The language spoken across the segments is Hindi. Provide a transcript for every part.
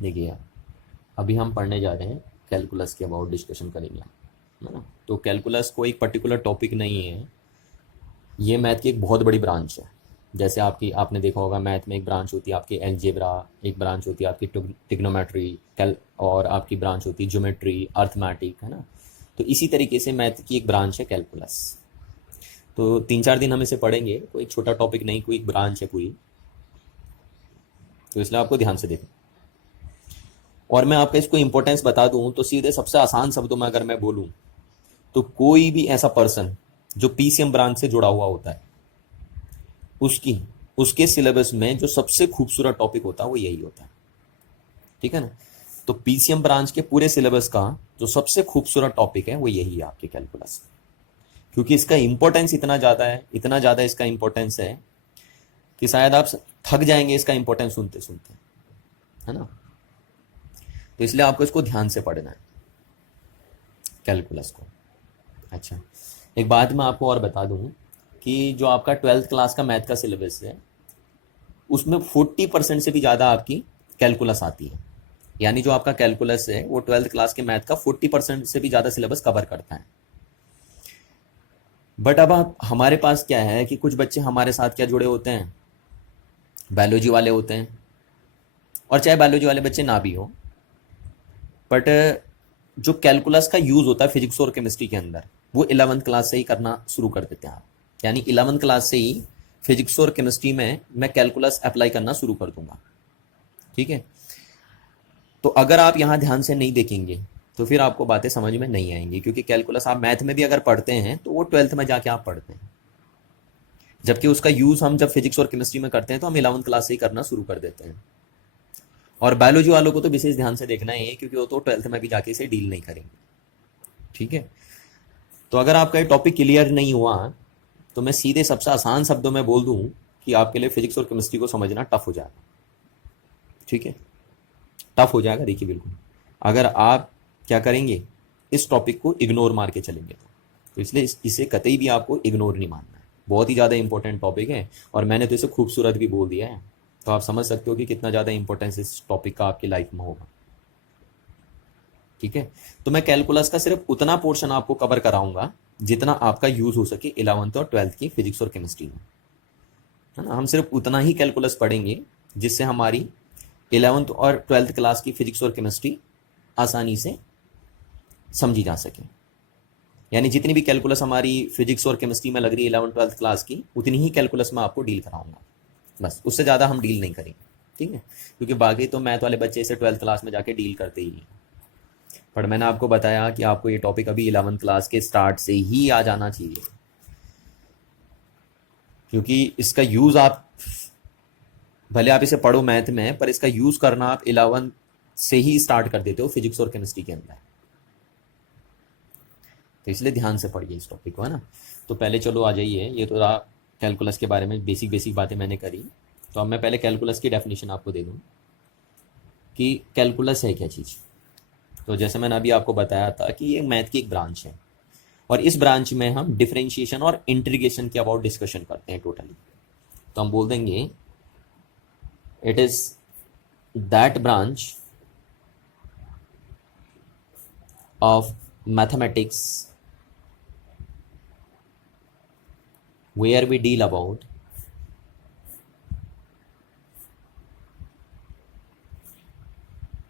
देखिए अभी हम पढ़ने जा रहे हैं कैलकुलस के अबाउट डिस्कशन करेंगे, है ना। तो कैलकुलस को एक पर्टिकुलर टॉपिक नहीं है, ये मैथ की एक बहुत बड़ी ब्रांच है। जैसे आपने देखा होगा मैथ में एक ब्रांच होती है आपकी एलजेब्रा, एक ब्रांच होती है आपकी टिग्नोमेट्री कैल, और आपकी ब्रांच होती है ज्योमेट्री, अर्थमेटिक, है ना। तो इसी तरीके से मैथ की एक ब्रांच है कैलकुलस। तो 3-4 दिन हम इसे पढ़ेंगे, कोई छोटा टॉपिक नहीं, कोई ब्रांच है पूरी, तो इसलिए आपको ध्यान से देखना। और मैं आपका इसको इंपॉर्टेंस बता दूं तो सीधे सबसे आसान शब्दों में अगर मैं बोलूं तो कोई भी ऐसा पर्सन जो पीसीएम ब्रांच से जुड़ा हुआ होता है उसकी उसके सिलेबस में जो सबसे खूबसूरत टॉपिक होता है वो यही होता है, ठीक है ना। तो पीसीएम ब्रांच के पूरे सिलेबस का जो सबसे खूबसूरत टॉपिक है वो यही है आपके कैलकुलस, क्योंकि इसका इंपॉर्टेंस इतना ज़्यादा है, इतना ज़्यादा इसका इंपॉर्टेंस है कि शायद आप थक जाएंगे इसका इंपॉर्टेंस सुनते सुनते, है ना। तो इसलिए आपको इसको ध्यान से पढ़ना है कैलकुलस को। अच्छा, एक बात मैं आपको और बता दूं कि जो आपका 12th क्लास का मैथ का सिलेबस है उसमें 40% से भी ज़्यादा आपकी कैलकुलस आती है। यानी जो आपका कैलकुलस है वो 12th क्लास के मैथ का 40% से भी ज़्यादा सिलेबस कवर करता है। बट अब हमारे पास क्या है कि कुछ बच्चे हमारे साथ क्या जुड़े होते हैं, बायोलॉजी वाले होते हैं, और चाहे बायोलॉजी वाले बच्चे ना भी हो, बट जो कैलकुलस का यूज़ होता है फिजिक्स और केमिस्ट्री के अंदर वो 11th क्लास से ही करना शुरू कर देते हैं आप। यानी 11th क्लास से ही फिजिक्स और केमिस्ट्री में मैं कैलकुलस अप्लाई करना शुरू कर दूंगा, ठीक है। तो अगर आप यहाँ ध्यान से नहीं देखेंगे तो फिर आपको बातें समझ में नहीं आएंगी, क्योंकि कैलकुलस आप मैथ में भी अगर पढ़ते हैं तो वो 12th में जाके आप पढ़ते हैं, जबकि उसका यूज़ हम जब फिजिक्स और केमिस्ट्री में करते हैं तो हम 11th क्लास से ही करना शुरू कर देते हैं। और बायोलॉजी वालों को तो विशेष ध्यान से देखना है, क्योंकि वो तो 12th में भी जाके इसे डील नहीं करेंगे, ठीक है। तो अगर आपका ये टॉपिक क्लियर नहीं हुआ तो मैं सीधे सबसे आसान शब्दों में बोल दूं कि आपके लिए फिजिक्स और केमिस्ट्री को समझना टफ हो जाएगा, ठीक है, टफ हो जाएगा। देखिए बिल्कुल अगर आप क्या करेंगे, इस टॉपिक को इग्नोर मार के चलेंगे तो इसलिए इसे कतई भी आपको इग्नोर नहीं मानना है। बहुत ही ज़्यादा इंपॉर्टेंट टॉपिक है और मैंने तो इसे खूबसूरत भी बोल दिया है, तो आप समझ सकते हो कि कितना ज़्यादा इंपॉर्टेंस इस टॉपिक का आपकी लाइफ में होगा, ठीक है। तो मैं कैलकुलस का सिर्फ उतना पोर्शन आपको कवर कराऊंगा जितना आपका यूज हो सके 11th और 12th की फिजिक्स और केमिस्ट्री में, है ना। हम सिर्फ उतना ही कैलकुलस पढ़ेंगे जिससे हमारी 11th और 12th क्लास की फिजिक्स और केमिस्ट्री आसानी से समझी जा सके। यानी जितनी भी कैलकुलस हमारी फिजिक्स और केमिस्ट्री में लग रही है 11th 12th क्लास की, उतनी ही कैलकुलस में आपको डील कराऊंगा, बस उससे ज़्यादा हम डील नहीं करेंगे, ठीक है। क्योंकि बाकी तो मैथ वाले बच्चे इसे 12th क्लास में जाके डील करते ही हैं, पर मैंने आपको बताया कि आपको ये टॉपिक अभी 11th क्लास के स्टार्ट से ही आ जाना चाहिए, क्योंकि इसका यूज़ आप भले आप इसे पढ़ो मैथ में, पर इसका यूज़ करना आप 11th से ही स्टार्ट कर देते हो फिजिक्स और केमिस्ट्री के अंदर। तो इसलिए ध्यान से पढ़िए इस टॉपिक को, है ना। तो पहले चलो आ जाइए, ये तो रहा कैलकुलस के बारे में बेसिक बेसिक बातें मैंने करी। तो अब मैं पहले कैलकुलस की डेफिनेशन आपको दे दूँ कि कैलकुलस है क्या चीज़। तो जैसे मैंने अभी आपको बताया था कि ये मैथ की एक ब्रांच है और इस ब्रांच में हम डिफरेंशिएशन और इंटीग्रेशन के अबाउट डिस्कशन करते हैं टोटली। तो हम बोल देंगे it is that branch of mathematics where we deal about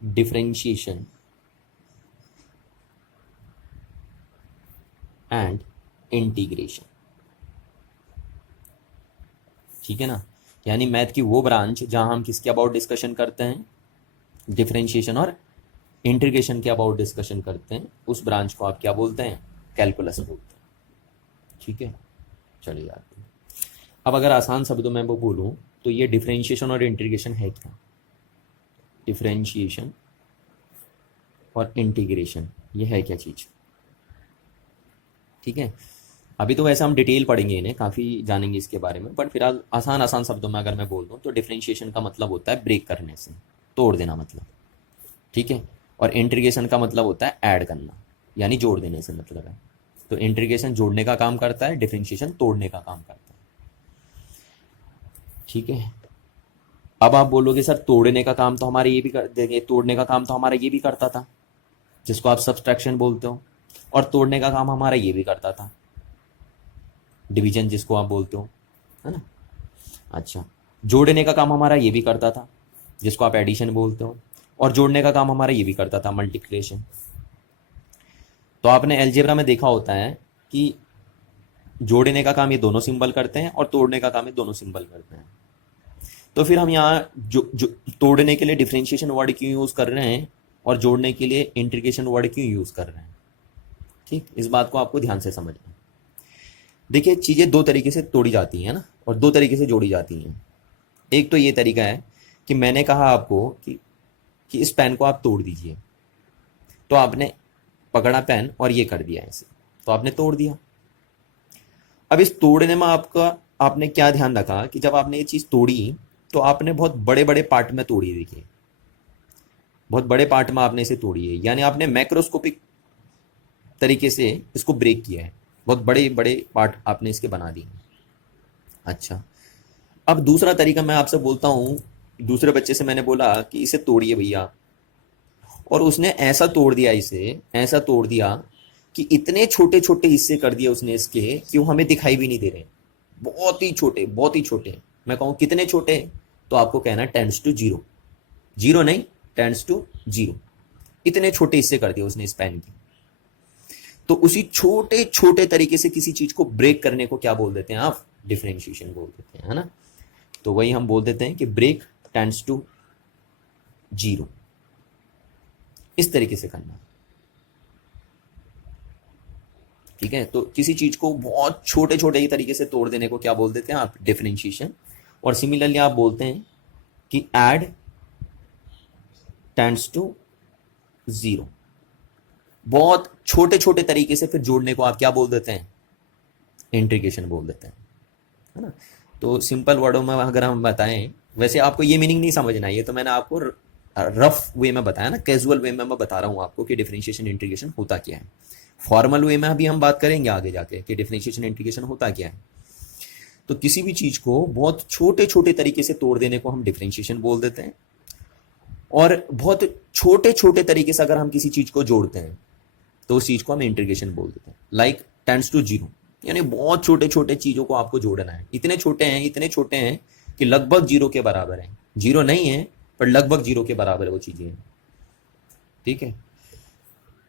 differentiation and integration, ठीक है ना। यानी मैथ की वो ब्रांच जहां हम किसके अबाउट डिस्कशन करते हैं, डिफरेंशिएशन और इंटीग्रेशन के अबाउट डिस्कशन करते हैं, उस ब्रांच को आप क्या बोलते हैं, कैलकुलस बोलते हैं, ठीक है। चलिए आते हैं। अब अगर आसान शब्दों में वो बोलूं तो ये डिफरेंशिएशन और इंटीग्रेशन है क्या, डिफरेंशिएशन और इंटीग्रेशन ये है क्या चीज़, ठीक है। अभी तो वैसे हम डिटेल पढ़ेंगे, इन्हें काफ़ी जानेंगे इसके बारे में, बट फिलहाल आसान आसान शब्दों में अगर मैं बोल दूँ तो डिफरेंशिएशन का मतलब होता है ब्रेक करने से, तोड़ देना मतलब, ठीक है। और इंटीग्रेशन का मतलब होता है ऐड करना, यानी जोड़ देने से मतलब है। तो इंटीग्रेशन जोड़ने का काम करता है, डिफरेंशिएशन तोड़ने का काम करता है, ठीक है। अब आप बोलोगे सर तोड़ने का काम तो हमारे ये भी कर देंगे, तोड़ने का काम तो हमारा ये भी करता था, जिसको आप सब्सट्रैक्शन बोलते हो, और तोड़ने का काम हमारा ये भी करता था, डिवीजन जिसको आप बोलते हो, है ना। अच्छा, जोड़ने का काम हमारा ये भी करता था, जिसको आप एडिशन बोलते हो, और जोड़ने का काम हमारा ये भी करता था, मल्टीप्लिकेशन। तो आपने अलजेब्रा में देखा होता है कि जोड़ने का काम ये दोनों सिंबल करते हैं और तोड़ने का काम ये दोनों सिंबल करते हैं। तो फिर हम यहाँ जो तोड़ने के लिए डिफरेंशिएशन वर्ड क्यों यूज़ कर रहे हैं और जोड़ने के लिए इंटीग्रेशन वर्ड क्यों यूज़ कर रहे हैं, ठीक, इस बात को आपको ध्यान से समझना है। देखिए, चीज़ें दो तरीके से तोड़ी जाती हैं ना, और दो तरीके से जोड़ी जाती हैं। एक तो ये तरीका है कि मैंने कहा आपको कि इस पेन को आप तोड़ दीजिए, तो आपने पकड़ा पेन और ये कर दिया ऐसे, तो आपने तोड़ दिया। अब इस तोड़ने में आपने क्या ध्यान रखा कि जब आपने ये चीज़ तोड़ी तो आपने बहुत बड़े बड़े पार्ट में तोड़ी। देखिए, बहुत बड़े पार्ट में आपने इसे तोड़ी है, यानी आपने मैक्रोस्कोपिक तरीके से इसको ब्रेक किया है, बहुत बड़े बड़े पार्ट आपने इसके बना दिए। अच्छा, अब दूसरा तरीका मैं आपसे बोलता हूँ, दूसरे बच्चे से मैंने बोला कि इसे तोड़िए भैया, और उसने ऐसा तोड़ दिया, इसे ऐसा तोड़ दिया कि इतने छोटे छोटे हिस्से कर दिए उसने इसके कि वो हमें दिखाई भी नहीं दे रहे, बहुत ही छोटे, बहुत ही छोटे। मैं कहूँ कितने छोटे, तो आपको कहना टेंड्स टू जीरो, जीरो नहीं, टेंड्स टू जीरो, इतने छोटे हिस्से कर दिए उसने इस पेन के। तो उसी छोटे छोटे तरीके से किसी चीज को ब्रेक करने को क्या बोल देते हैं आप, डिफरेंशिएशन बोल देते हैं, है ना। तो वही हम बोल देते हैं कि ब्रेक टेंड्स टू जीरो, इस तरीके से करना, ठीक है। तो किसी चीज को बहुत छोटे छोटे ही तरीके से तोड़ देने को क्या बोल देते हैं आप, डिफरेंशिएशन। और सिमिलरली आप बोलते हैं कि ऐड टेंड्स टू जीरो, बहुत छोटे छोटे तरीके से फिर जोड़ने को आप क्या बोल देते हैं, इंटीग्रेशन बोल देते हैं, है ना। तो सिंपल वर्डों में अगर हम बताएं, वैसे आपको ये मीनिंग नहीं समझना है, ये तो मैंने आपको रफ वे में बताया ना, कैजुअल वे में मैं बता रहा हूं आपको कि डिफरेंशिएशन इंटीग्रेशन होता क्या है। फॉर्मल वे में अभी हम बात करेंगे आगे जाके कि डिफरेंशिएशन इंटीग्रेशन होता क्या है। तो किसी भी चीज को बहुत छोटे छोटे तरीके से तोड़ देने को हम डिफरेंशिएशन बोल देते हैं, और बहुत छोटे छोटे तरीके से अगर हम किसी चीज को जोड़ते हैं तो उस चीज को हम इंटीग्रेशन बोल देते हैं। लाइक टेंड्स टू जीरो, यानी बहुत छोटे छोटे चीजों को आपको जोड़ना है, इतने छोटे हैं, इतने छोटे हैं कि लगभग जीरो के बराबर है, जीरो नहीं है पर लगभग जीरो के बराबर है वो चीजें, ठीक है।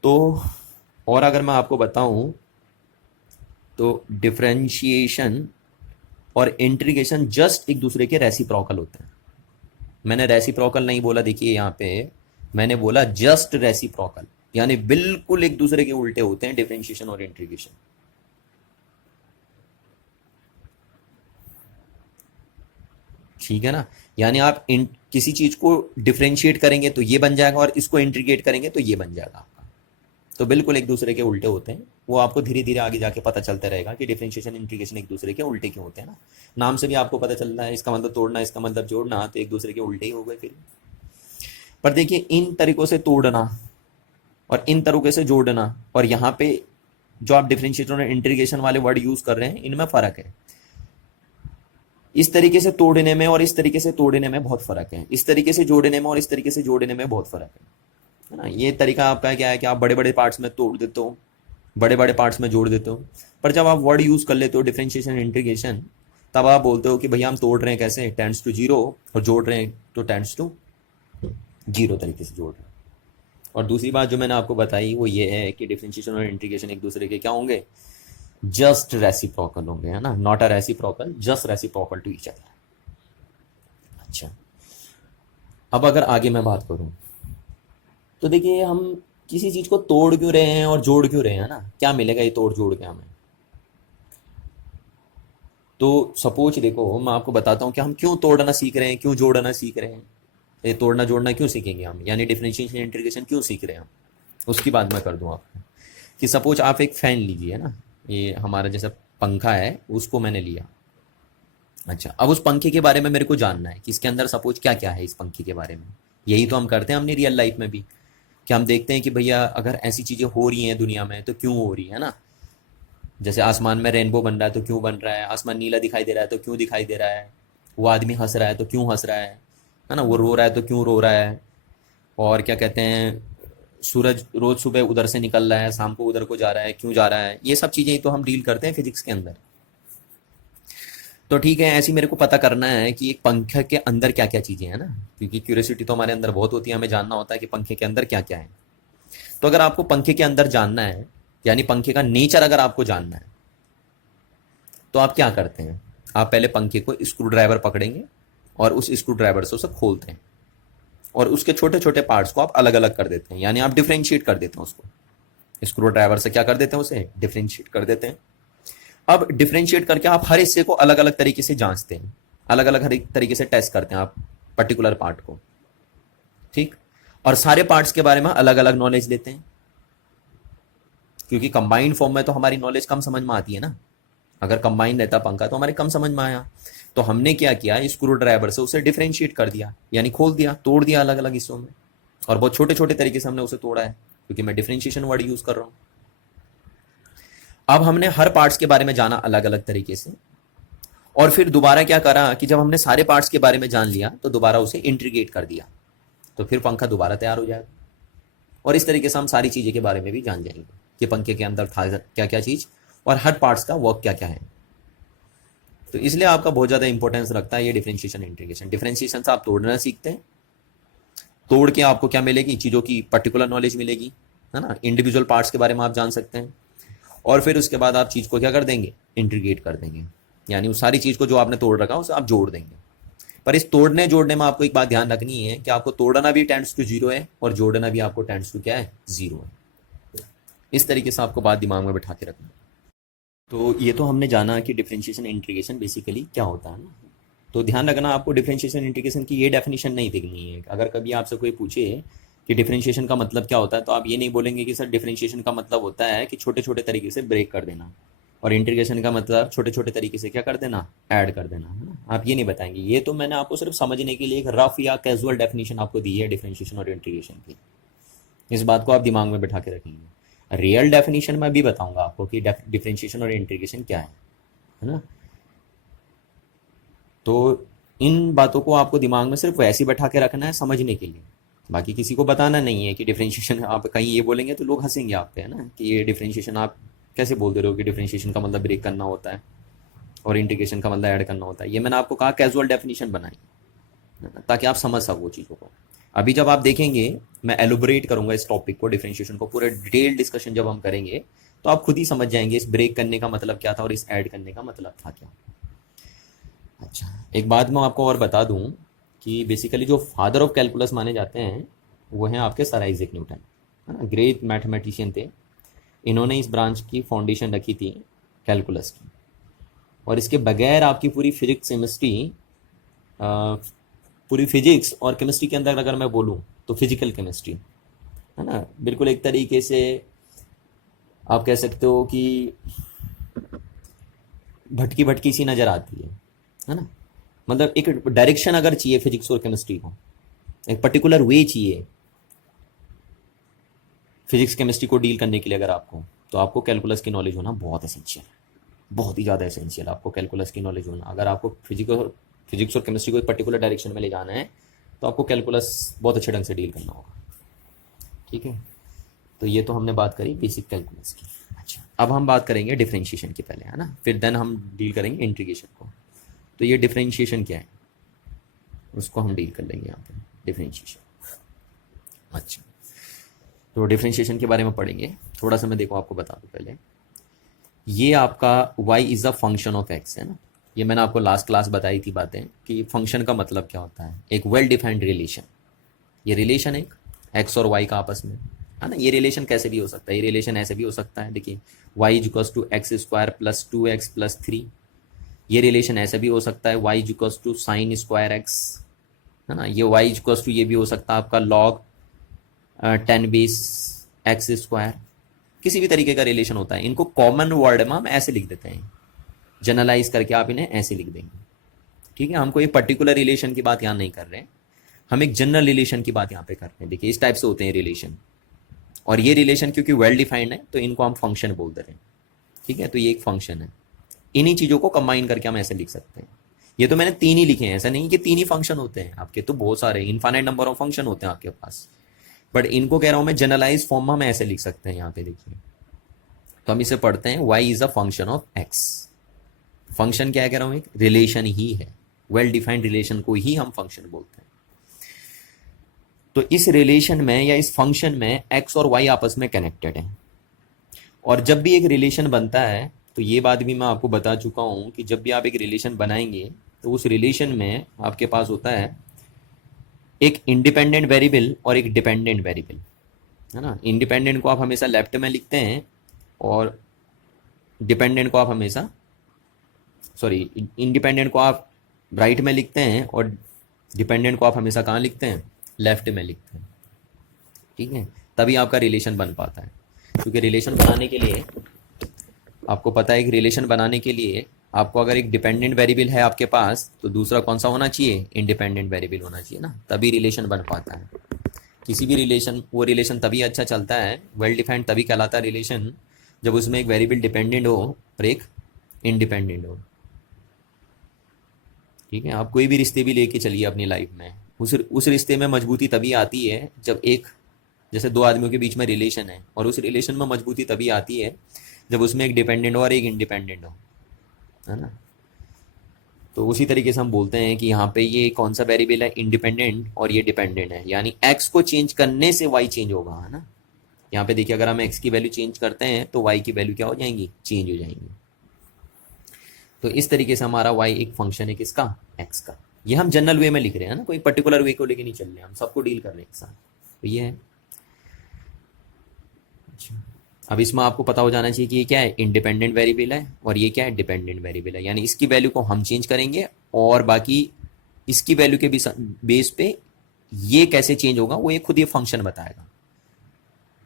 तो और अगर मैं आपको बताऊं तो डिफरेंशिएशन और इंटीग्रेशन जस्ट एक दूसरे के रेसिप्रोकल होते हैं। मैंने रेसिप्रोकल नहीं बोला, देखिए यहाँ पे मैंने बोला जस्ट रेसिप्रोकल, यानी बिल्कुल एक दूसरे के उल्टे होते हैं डिफरेंशिएशन और इंटीग्रेशन। ठीक है ना, यानी आप किसी चीज को डिफरेंशिएट करेंगे तो ये बन जाएगा, और इसको इंटीग्रेट करेंगे तो ये बन जाएगा आपका। तो बिल्कुल एक दूसरे के उल्टे होते हैं, वो आपको धीरे धीरे आगे जाके पता चलता रहेगा कि डिफरेंशिएशन इंटीग्रेशन एक दूसरे के उल्टे क्यों होते हैं ना। नाम से भी आपको पता चल रहा है, इसका मतलब तोड़ना, इसका मतलब जोड़ना, तो एक दूसरे के उल्टे ही हो गए फिर। पर देखिए, इन तरीकों से तोड़ना और इन तरीके से जोड़ना, और यहाँ पे जो आप डिफरेंशिएशन और इंटीग्रेशन वाले वर्ड यूज कर रहे हैं, इनमें फर्क है। इस तरीके से तोड़ने में और इस तरीके से तोड़ने में बहुत फर्क है, इस तरीके से जोड़ने में और इस तरीके से जोड़ने में बहुत फर्क है ना। ये तरीका आपका क्या है कि आप बड़े बड़े पार्ट्स में तोड़ देते हो, बड़े बड़े पार्ट्स में जोड़ देते हो, पर जब आप वर्ड यूज कर लेते हो डिफरेंशिएशन इंटीग्रेशन, तब आप बोलते हो कि भैया हम तोड़ रहे हैं कैसे, टेंड्स टू जीरो, और जोड़ रहे हैं तो टेंड्स टू जीरो तरीके से जोड़ रहे हैं। और दूसरी बात जो मैंने आपको बताई वो ये है कि डिफरेंशिएशन और इंटीग्रेशन एक दूसरे के क्या होंगे, जस्ट रेसिप्रोकल होंगे, है ना, not a reciprocal, just reciprocal to each other. अच्छा, अब अगर आगे मैं बात करूं तो देखिए, हम किसी चीज को तोड़ क्यों रहे हैं और जोड़ क्यों रहे हैं, ना, क्या मिलेगा ये तोड़ जोड़ के हमें। तो सपोज देखो, मैं आपको बताता हूं कि हम क्यों तोड़ना सीख रहे हैं, क्यों जोड़ना सीख रहे हैं, ये तोड़ना जोड़ना क्यों सीखेंगे हम, यानी डिफरेंशिएशन इंटीग्रेशन क्यों सीख रहे हैं हम, उसकी बात मैं कर दूं आपको। कि सपोज आप एक फैन लीजिए ना, ये हमारा जैसा पंखा है उसको मैंने लिया। अच्छा, अब उस पंखे के बारे में मेरे को जानना है कि इसके अंदर सपोज क्या क्या है इस पंखे के बारे में। यही तो हम करते हैं अपनी रियल लाइफ में भी, कि हम देखते हैं कि भैया अगर ऐसी चीज़ें हो रही हैं दुनिया में तो क्यों हो रही है ना। जैसे आसमान में रेनबो बन रहा है तो क्यों बन रहा है, आसमान नीला दिखाई दे रहा है तो क्यों दिखाई दे रहा है, वो आदमी हंस रहा है तो क्यों हंस रहा है, है ना, वो रो रहा है तो क्यों रो रहा है, और क्या कहते हैं, सूरज रोज सुबह उधर से निकल रहा है, शाम को उधर को जा रहा है, क्यों जा रहा है, ये सब चीजें ही तो हम डील करते हैं फिजिक्स के अंदर। तो ठीक है, ऐसे ही मेरे को पता करना है कि एक पंखे के अंदर क्या क्या चीजें हैं ना, क्योंकि क्यूरियोसिटी तो हमारे अंदर बहुत होती है, हमें जानना होता है कि पंखे के अंदर क्या क्या है। तो अगर आपको पंखे के अंदर जानना है, यानी पंखे का नेचर अगर आपको जानना है, तो आप क्या करते हैं, आप पहले पंखे को स्क्रू ड्राइवर पकड़ेंगे और उस स्क्रू ड्राइवर से उसे खोलते हैं और उसके छोटे छोटे पार्ट्स को आप अलग अलग कर देते हैं, यानी आप डिफ्रेंशिएट कर देते हैं उसको। स्क्रू ड्राइवर से क्या कर देते हैं, उसे डिफ्रेंशिएट कर देते हैं। अब डिफ्रेंशिएट करके आप हर हिस्से को अलग अलग तरीके से जांचते हैं, अलग अलग हर एक तरीके से टेस्ट करते हैं आप पर्टिकुलर पार्ट को, ठीक। और सारे पार्ट्स के बारे में अलग अलग नॉलेज लेते हैं, क्योंकि कंबाइंड फॉर्म में तो हमारी नॉलेज कम समझ में आती है ना। अगर कंबाइन रहता पंखा तो हमारे कम समझ में आया। तो हमने क्या किया, स्क्रू ड्राइवर से उसे डिफरेंशिएट कर दिया, यानी खोल दिया, तोड़ दिया अलग अलग हिस्सों में, और बहुत छोटे छोटे तरीके से हमने उसे तोड़ा है, क्योंकि मैं डिफरेंशिएशन वर्ड यूज कर रहा हूं। अब हमने हर पार्ट्स के बारे में जाना अलग अलग तरीके से, और फिर दोबारा क्या करा कि जब हमने सारे पार्ट्स के बारे में जान लिया तो दोबारा उसे इंटीग्रेट कर दिया, तो फिर पंखा दोबारा तैयार हो जाएगा। और इस तरीके से हम सारी चीजें के बारे में भी जान जाएंगे कि पंखे के अंदर था क्या क्या चीज और हर पार्ट्स का वर्क क्या क्या है। तो इसलिए आपका बहुत ज्यादा इंपॉर्टेंस रखता है ये डिफरेंशिएशन इंटीग्रेशन। डिफरेंशिएशन से आप तोड़ना सीखते हैं, तोड़ के आपको क्या मिलेगी, चीजों की पर्टिकुलर नॉलेज मिलेगी, है ना, इंडिविजुअल पार्ट्स के बारे में आप जान सकते हैं। और फिर उसके बाद आप चीज को क्या कर देंगे, इंटीग्रेट कर देंगे, यानी उस सारी चीज को जो आपने तोड़ रखा उसे आप जोड़ देंगे। पर इस तोड़ने जोड़ने में आपको एक बात ध्यान रखनी है कि आपको तोड़ना भी टेंड्स टू जीरो है और जोड़ना भी आपको टेंड्स टू क्या है, जीरो है। इस तरीके से आपको बात दिमाग में बैठा के रखना। तो ये तो हमने जाना कि डिफरेंशिएशन इंटीग्रेशन बेसिकली क्या होता है ना। तो ध्यान रखना, आपको डिफरेंशिएशन इंटीग्रेशन की ये डेफिनेशन नहीं देखनी है। अगर कभी आपसे कोई पूछे कि डिफरेंशिएशन का मतलब क्या होता है, तो आप ये नहीं बोलेंगे कि सर डिफरेंशिएशन का मतलब होता है कि छोटे छोटे तरीके से ब्रेक कर देना, और इंटीग्रेशन का मतलब छोटे छोटे तरीके से क्या कर देना, ऐड कर देना, है ना। आप ये नहीं बताएंगे। ये तो मैंने आपको सिर्फ समझने के लिए एक रफ या कैजुअल डेफिनेशन आपको दी है डिफरेंशिएशन और इंटीग्रेशन की। इस बात को आप दिमाग में बैठा के रखेंगे। रियल डेफिनेशन में भी बताऊंगा आपको कि डिफरेंशिएशन और इंटीग्रेशन क्या है ना। तो इन बातों को आपको दिमाग में सिर्फ वैसे ही बैठा के रखना है समझने के लिए, बाकी किसी को बताना नहीं है कि डिफरेंशिएशन। आप कहीं ये बोलेंगे तो लोग हंसेंगे आप पे, है ना, कि ये डिफरेंशिएशन आप कैसे बोल दे रहे हो कि डिफरेंशिएशन का मतलब ब्रेक करना होता है और इंटीग्रेशन का मतलब ऐड करना होता है। ये मैंने आपको कहा कैजुअल डेफिनेशन बनाई है ना, ताकि आप समझ सको चीज़ों को। अभी जब आप देखेंगे, मैं एलोबरेट करूंगा इस टॉपिक को, डिफरेंशिएशन को, पूरे डिटेल डिस्कशन जब हम करेंगे तो आप खुद ही समझ जाएंगे इस ब्रेक करने का मतलब क्या था और इस ऐड करने का मतलब था क्या। अच्छा, एक बात मैं आपको और बता दूं कि बेसिकली जो फादर ऑफ कैलकुलस माने जाते हैं वो हैं आपके सर आइजैक न्यूटन, है ना, ग्रेट मैथमेटिशियन थे। इन्होंने इस ब्रांच की फाउंडेशन रखी थी कैलकुलस की, और इसके बगैर आपकी पूरी फिजिक्स केमिस्ट्री, पूरी फिजिक्स और केमिस्ट्री के अंदर अगर मैं बोलूं तो फिजिकल केमिस्ट्री, है ना, बिल्कुल एक तरीके से आप कह सकते हो कि भटकी भटकी सी नजर आती है ना। मतलब एक डायरेक्शन अगर चाहिए फिजिक्स और केमिस्ट्री को, एक पर्टिकुलर वे चाहिए फिजिक्स केमिस्ट्री को डील करने के लिए अगर आपको, तो आपको कैलकुलस की नॉलेज होना बहुत एसेंशियल है, बहुत ही ज़्यादा एसेंशियल है आपको कैलकुलस की नॉलेज होना। अगर आपको फिजिक्स और केमिस्ट्री को एक पर्टिकुलर डायरेक्शन में ले जाना है तो आपको कैलकुलस बहुत अच्छे ढंग से डील करना होगा, ठीक है। तो ये तो हमने बात करी बेसिक कैलकुलस की। अच्छा, अब हम बात करेंगे डिफरेंशिएशन की पहले, है ना, फिर देन हम डील करेंगे इंटीग्रेशन को। तो ये डिफरेंशिएशन क्या है उसको हम डील कर लेंगे यहाँ पे, डिफरेंशिएशन। अच्छा, तो डिफरेंशिएशन के बारे में पढ़ेंगे थोड़ा सा। मैं देखो आपको बता दूं पहले, ये आपका y is a function of x, है ना। ये मैंने आपको लास्ट क्लास बताई थी बातें कि फंक्शन का मतलब क्या होता है, एक वेल डिफाइंड रिलेशन। ये रिलेशन एक x और y का आपस में, है ना। ये रिलेशन कैसे भी हो सकता है, ये रिलेशन ऐसे भी हो सकता है, देखिए y equals to x square plus 2x plus 3। ये रिलेशन ऐसा भी हो सकता है y equals to sine square x, है ना। ये y इक्वल्स टू ये भी हो सकता है आपका लॉग 10 बेस एक्स स्क्वायर। किसी भी तरीके का रिलेशन होता है, इनको कॉमन वर्ड में हम ऐसे लिख देते हैं, जनरलाइज करके आप इन्हें ऐसे लिख देंगे, ठीक है। हमको एक पर्टिकुलर रिलेशन की बात यहाँ नहीं कर रहे हैं, हम एक जनरल रिलेशन की बात यहाँ पे कर रहे हैं। देखिए इस टाइप से होते हैं रिलेशन, और ये रिलेशन क्योंकि वेल डिफाइंड है तो इनको हम फंक्शन बोल दे रहे हैं, ठीक है। तो ये एक फंक्शन है, इन्हीं चीज़ों को कंबाइन करके हम ऐसे लिख सकते हैं। ये तो मैंने तीन ही लिखे हैं, ऐसा नहीं कि तीन ही फंक्शन होते हैं आपके, तो बहुत सारे इनफाइनाइट नंबर ऑफ फंक्शन होते हैं आपके पास, बट इनको कह रहा हूं मैं जनरलाइज फॉर्म में हम ऐसे लिख सकते हैं। यहाँ पे देखिए, तो हम इसे पढ़ते हैं, y is a function of x। Function क्या है कह रहा हूं, एक रिलेशन ही है, वेल डिफाइंड रिलेशन को ही हम फंक्शन बोलते हैं। तो इस रिलेशन में या इस फंक्शन में x और y आपस में कनेक्टेड है, और जब भी एक रिलेशन बनता है, तो ये बात भी मैं आपको बता चुका हूं कि जब भी आप एक रिलेशन बनाएंगे तो उस रिलेशन में आपके पास होता है एक इंडिपेंडेंट वेरिएबल और एक डिपेंडेंट वेरिएबल, है ना। इंडिपेंडेंट को आप हमेशा लेफ्ट में लिखते हैं और डिपेंडेंट को आप हमेशा, सॉरी, इंडिपेंडेंट को आप राइट में लिखते हैं और डिपेंडेंट को आप हमेशा कहाँ लिखते हैं, लेफ्ट में लिखते हैं, ठीक है। तभी आपका रिलेशन बन पाता है, क्योंकि रिलेशन बनाने के लिए आपको पता है कि रिलेशन बनाने के लिए आपको अगर एक डिपेंडेंट वेरिएबल है आपके पास, तो दूसरा कौन सा होना चाहिए, इंडिपेंडेंट वेरिएबल होना चाहिए ना, तभी रिलेशन बन पाता है। किसी भी रिलेशन, वो रिलेशन तभी अच्छा चलता है, वेल डिफाइंड तभी कहलाता है रिलेशन, जब उसमें एक वेरिएबल डिपेंडेंट हो और एक इंडिपेंडेंट हो, ठीक है। आप कोई भी रिश्ते भी लेके चलिए अपनी लाइफ में, उस रिश्ते में मजबूती तभी आती है जब एक, जैसे दो आदमियों के बीच में रिलेशन है, और उस रिलेशन में मजबूती तभी आती है जब उसमें एक डिपेंडेंट हो और एक इंडिपेंडेंट हो, है ना। तो उसी तरीके से हम बोलते हैं कि यहाँ पे ये कौन सा वेरिएबल है, इंडिपेंडेंट, और ये डिपेंडेंट है, यानी एक्स को चेंज करने से वाई चेंज होगा, है ना। यहाँ पे देखिए, अगर हम एक्स की वैल्यू चेंज करते हैं तो वाई की वैल्यू क्या हो जाएंगी, चेंज हो जाएंगी। तो इस तरीके से हमारा वाई एक फंक्शन है किसका, एक्स का। ये हम जनरल वे में लिख रहे हैं ना, कोई पर्टिकुलर वे को लेके नहीं चल रहे, हम सबको डील कर रहे हैं एक साथ, तो ये है। अच्छा, अब इसमें आपको पता हो जाना चाहिए कि ये क्या है, इंडिपेंडेंट वेरिएबल है, और ये क्या है, डिपेंडेंट वेरिएबल है, यानी इसकी वैल्यू को हम चेंज करेंगे, और बाकी इसकी वैल्यू के बेस पे ये कैसे चेंज होगा वो ये खुद ये फंक्शन बताएगा,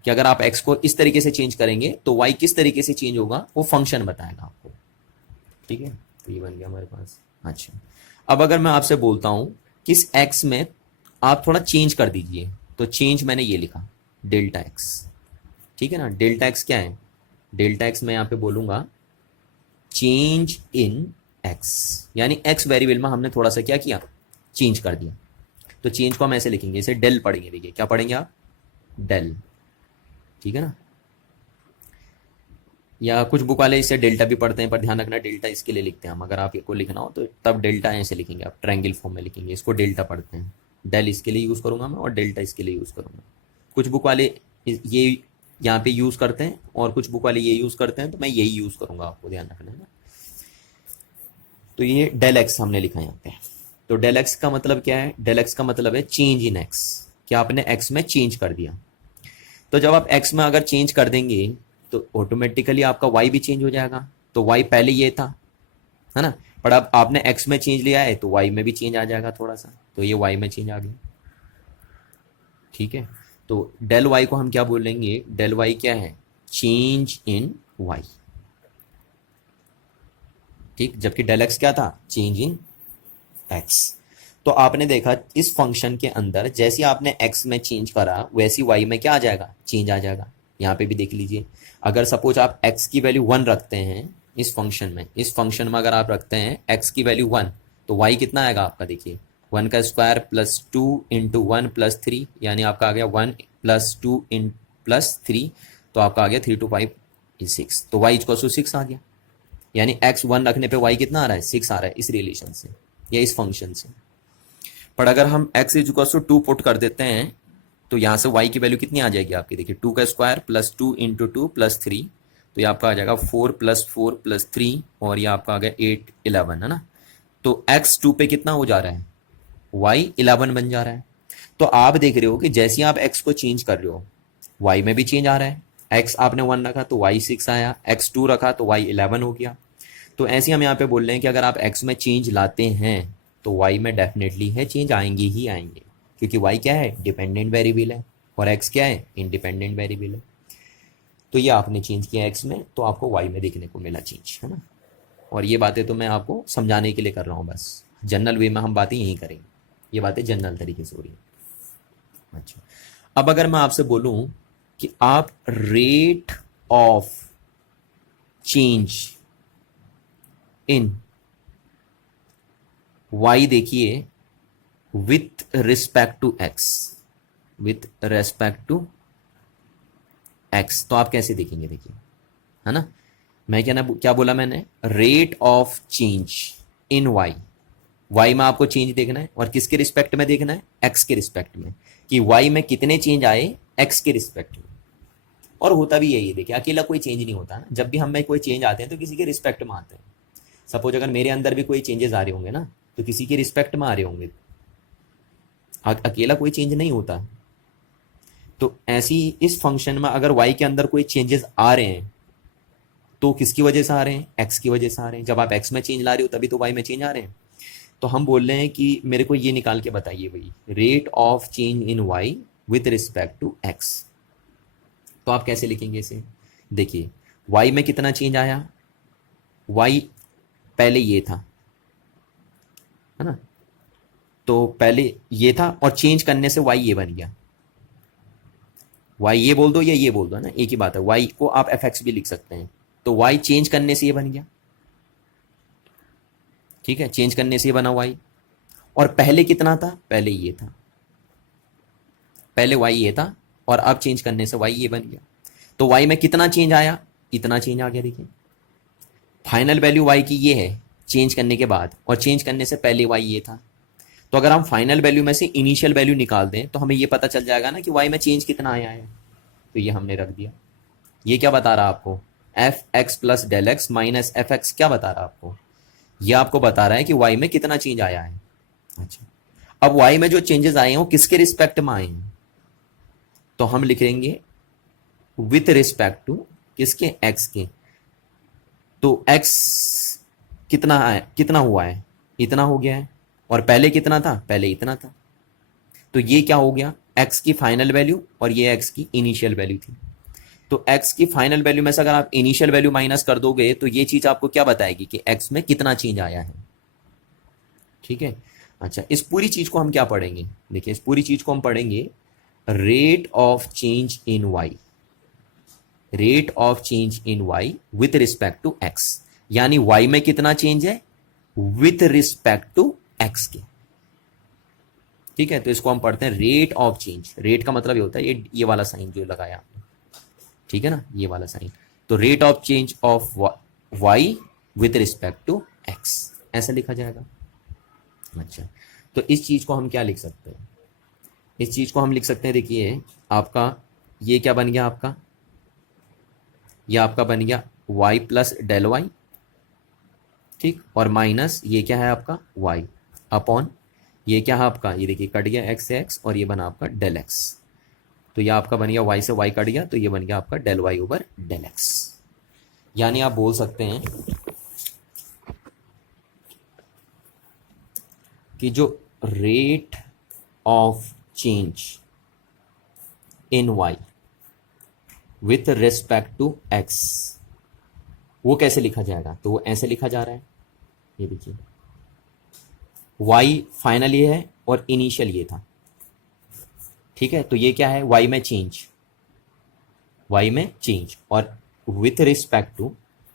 कि अगर आप x को इस तरीके से चेंज करेंगे तो y किस तरीके से चेंज होगा, वो फंक्शन बताएगा आपको, ठीक है। तो ये बन गया हमारे पास। अच्छा, अब अगर मैं आपसे बोलता हूं कि इस x में आप थोड़ा चेंज कर दीजिए, तो चेंज मैंने ये लिखा, डेल्टा x, ठीक है ना। डेल्टा x क्या है, डेल्टा x मैं यहाँ पे बोलूंगा चेंज इन x, यानी x वेरिएबल में हमने थोड़ा सा क्या किया, चेंज कर दिया। तो चेंज को हम ऐसे लिखेंगे, इसे डेल पढ़ेंगे, देखिए क्या पढ़ेंगे आप, डेल, ठीक है ना। या कुछ बुक वाले इसे डेल्टा भी पढ़ते हैं, पर ध्यान रखना डेल्टा इसके लिए लिखते हैं हम, अगर आप को लिखना हो तो तब डेल्टा ऐसे लिखेंगे, आप ट्रायंगल फॉर्म में लिखेंगे, इसको डेल्टा पढ़ते हैं। डेल इसके लिए यूज़ करूंगा मैं, और डेल्टा इसके लिए यूज़ करूंगा। कुछ बुक वाले ये यहाँ पे यूज़ करते हैं, और कुछ बुक वाले ये यूज़ करते हैं, तो मैं यही यूज़ करूंगा, आपको ध्यान रखना है ना। तो ये डेल एक्स हमने लिखा है यहाँ पे। तो डेल एक्स का मतलब क्या है, डेल एक्स का मतलब है चेंज इन एक्स, कि आपने एक्स में चेंज कर दिया। तो जब आप x में अगर चेंज कर देंगे तो ऑटोमेटिकली आपका y भी चेंज हो जाएगा। तो y पहले ये था, है ना, पर अब आपने x में चेंज लिया है तो y में भी चेंज आ जाएगा थोड़ा सा, तो ये y में चेंज आ गया, ठीक है। तो डेल y को हम क्या बोलेंगे, डेल y क्या है, चेंज इन y, ठीक। जबकि डेल x क्या था, चेंज इन x। तो आपने देखा इस फंक्शन के अंदर जैसे आपने x में चेंज करा वैसी y में क्या आ जाएगा, चेंज आ जाएगा। यहाँ पे भी देख लीजिए, अगर सपोज आप x की वैल्यू 1 रखते हैं इस फंक्शन में अगर आप रखते हैं x की वैल्यू 1, तो y कितना आएगा आपका, देखिए 1 का स्क्वायर प्लस 2 इंटू 1 प्लस 3, यानी आपका आ गया 1 प्लस 2 इन प्लस 3, तो आपका आ गया 3 टू 5 इज 6, तो y इक्वल टू 6 आ गया। यानी x 1 रखने पे y कितना आ रहा है, 6 आ रहा है, इस रिलेशन से या इस फंक्शन से। पर अगर हम x इक्वल टू 2 पुट कर देते हैं तो यहाँ से y की वैल्यू कितनी आ जाएगी आपकी, देखिए 2 का स्क्वायर प्लस 2 इंटू 2 प्लस 3, तो ये आपका आ जाएगा 4 प्लस 4 प्लस 3, और ये आपका आ गया 8 11, है ना। तो x 2 पे कितना हो जा रहा है, y 11 बन जा रहा है। तो आप देख रहे हो कि जैसे आप x को चेंज कर रहे हो y में भी चेंज आ रहा है, x आपने 1 रखा तो y 6 आया, x 2 रखा तो y 11 हो गया। तो ऐसे हम यहाँ पे बोल रहे हैं कि अगर आप x में चेंज लाते हैं तो y में डेफिनेटली है चेंज आएंगे ही आएंगे, क्योंकि y क्या है, डिपेंडेंट वेरिएबल है, और x क्या है, इंडिपेंडेंट वेरिएबल है। तो ये आपने चेंज किया x में, तो आपको y में देखने को मिला चेंज, है ना। और ये बातें तो मैं आपको समझाने के लिए कर रहा हूँ, बस जनरल वे में हम बातें यही करेंगे, ये बातें जनरल तरीके से हो रही है। अच्छा, अब अगर मैं आपसे बोलूँ कि आप rate of change in y देखिए with respect to x, with respect to x, तो आप कैसे देखेंगे? देखिए, है ना, मैं क्या बोला मैंने? Rate of change in y, y में आपको चेंज देखना है और किसके रिस्पेक्ट में देखना है? x के रिस्पेक्ट में, कि y में कितने चेंज आए x के रिस्पेक्ट में। और होता भी यही है, देखिए अकेला कोई चेंज नहीं होता ना, जब भी हम में कोई चेंज आते हैं तो किसी के रिस्पेक्ट में आते हैं। सपोज अगर मेरे अंदर भी कोई चेंजेस आ रहे होंगे ना, तो किसी के रिस्पेक्ट में आ रहे होंगे, अकेला कोई चेंज नहीं होता। तो ऐसी इस फंक्शन में अगर y के अंदर कोई चेंजेस आ रहे हैं तो किसकी वजह से आ रहे हैं? x की वजह से आ रहे हैं। जब आप x में चेंज ला रहे हो तभी तो y में चेंज आ रहे हैं। तो हम बोल रहे हैं कि मेरे को ये निकाल के बताइए भाई, rate of change in y with respect to x। तो आप कैसे लिखेंगे इसे? देखिए y में कितना चेंज आया? y पहले ये था, है ना, तो पहले ये था और चेंज करने से y ये बन गया। y ये बोल दो या ये बोल दो, है ना, एक ही बात है। y को आप fx भी लिख सकते हैं। तो y चेंज करने से ये बन गया, ठीक है, चेंज करने से ये बना y। और पहले कितना था? पहले ये था, पहले y ये था और अब चेंज करने से y ये बन गया। तो y में कितना चेंज आया? इतना चेंज आ गया। देखिए फाइनल वैल्यू y की ये है चेंज करने के बाद, और चेंज करने से पहले y ये था। तो अगर हम फाइनल वैल्यू में से इनिशियल वैल्यू निकाल दें तो हमें ये पता चल जाएगा ना कि y में चेंज कितना आया है। तो ये हमने रख दिया। ये क्या बता रहा है आपको? F x plus del x minus f x. क्या बता रहा है आपको? ये आपको बता रहा है कि y में कितना चेंज आया है। अच्छा, अब y में जो चेंजेस आए हैं वो किसके रिस्पेक्ट में आए हैं? तो हम लिखेंगे विथ रिस्पेक्ट टू किसके? x के। तो x कितना है, कितना हुआ है? इतना हो गया है। और पहले कितना था? पहले इतना था। तो ये क्या हो गया? x की फाइनल वैल्यू और ये x की इनिशियल वैल्यू थी। तो x की फाइनल वैल्यू में से अगर आप इनिशियल वैल्यू माइनस कर दोगे तो ये चीज आपको क्या बताएगी कि x में कितना चेंज आया है। ठीक है। अच्छा, इस पूरी चीज को हम क्या पढ़ेंगे? देखिए इस पूरी चीज को हम पढ़ेंगे rate of change in y, rate of change in y with respect to x, यानी y में कितना चेंज है विथ रिस्पेक्ट टू x के। ठीक है, तो इसको हम पढ़ते हैं रेट ऑफ चेंज। रेट का मतलब ये होता है ये वाला साइन जो लगाया आपने, ठीक है ना, ये वाला साइन। तो rate of change of y with respect to x, ऐसा लिखा जाएगा। अच्छा, तो इस चीज को हम क्या लिख सकते हैं? इस चीज को हम लिख सकते हैं, देखिए आपका ये क्या बन गया आपका? ये आपका बन गया y प्लस डेल वाई, ठीक, और माइनस ये क्या है आपका? y अपॉन ये क्या है आपका? ये देखिए कट गया x से x और ये बना आपका डेल x। तो ये आपका बन गया y से y कट गया तो ये बन गया आपका del y over del x। यानी आप बोल सकते हैं कि जो rate of change in y with respect to x वो कैसे लिखा जाएगा? तो वो ऐसे लिखा जा रहा है, ये देखिए y फाइनल ये है और इनिशियल ये था, ठीक है। तो ये क्या है? y में चेंज, y में चेंज और विथ रिस्पेक्ट टू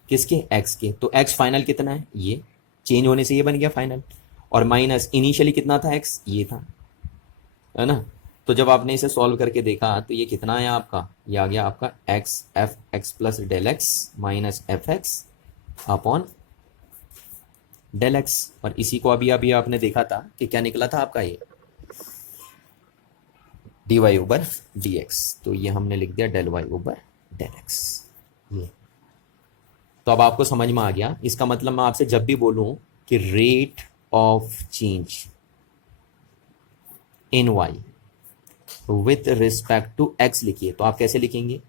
किसके? x के। तो x फाइनल कितना है? ये चेंज होने से ये बन गया फाइनल, और माइनस इनिशियली कितना था? x ये था, है ना। तो जब आपने इसे सॉल्व करके देखा तो ये कितना आया आपका? ये आ गया आपका x f x plus del x minus f x upon del x. और इसी को अभी अभी आपने देखा था कि क्या निकला था आपका? ये d y over d x. तो ये हमने लिख दिया del y over del x. ये तो अब आपको समझ में आ गया। इसका मतलब मैं आपसे जब भी बोलूं कि rate of change in y with respect to x लिखिए, तो आप कैसे लिखेंगे?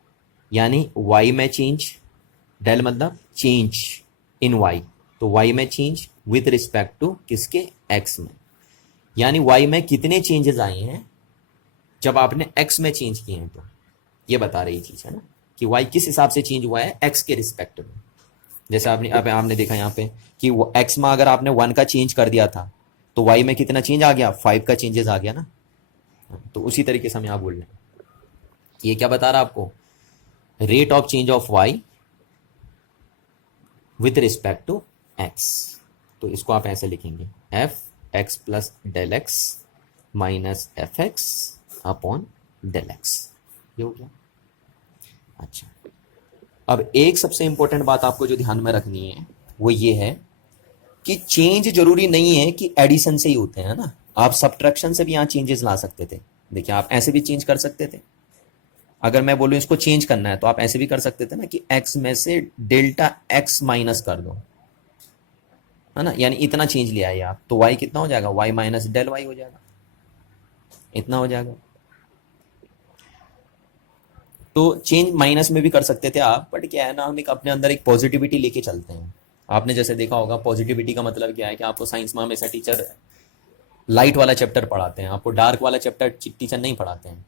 यानी y में चेंज, डेल मतलब चेंज इन y, तो y में चेंज विथ रिस्पेक्ट टू किसके? x में। यानी y में कितने चेंजेस आए हैं जब आपने x में चेंज किए हैं, तो ये बता रही चीज है ना कि y किस हिसाब से चेंज हुआ है x के रिस्पेक्ट में। जैसे आपने देखा यहाँ पे कि x में अगर आपने 1 का चेंज कर दिया था तो y में कितना चेंज आ गया? 5 का चेंजेस आ गया ना। तो उसी तरीके से हम यहां बोल रहे हैं। ये क्या बता रहा है आपको? Rate of change of y with respect to x। तो इसको आप ऐसे लिखेंगे f x plus del x minus f x upon del x, ये हो गया। अच्छा, अब एक सबसे इंपॉर्टेंट बात आपको जो ध्यान में रखनी है वो ये है कि चेंज जरूरी नहीं है कि एडिशन से ही होते हैं ना, आप सब्ट्रैक्शन से भी यहाँ चेंजेस ला सकते थे। देखिए आप ऐसे भी चेंज कर सकते थे, अगर मैं बोलूं इसको चेंज करना है तो आप ऐसे भी कर सकते थे ना कि x में से डेल्टा x माइनस कर दो, है ना, यानी इतना चेंज ले आए आप, तो y कितना हो जाएगा, y माइनस डेल y हो जाएगा, इतना हो जाएगा। तो चेंज माइनस में भी कर सकते थे आप, बट क्या है ना, हम एक अपने अंदर एक पॉजिटिविटी लेके चलते हैं। आपने जैसे देखा होगा पॉजिटिविटी का मतलब क्या है कि आपको साइंस में हमेशा टीचर लाइट वाला चैप्टर पढ़ाते हैं, आपको डार्क वाला चैप्टर टीचर नहीं पढ़ाते हैं।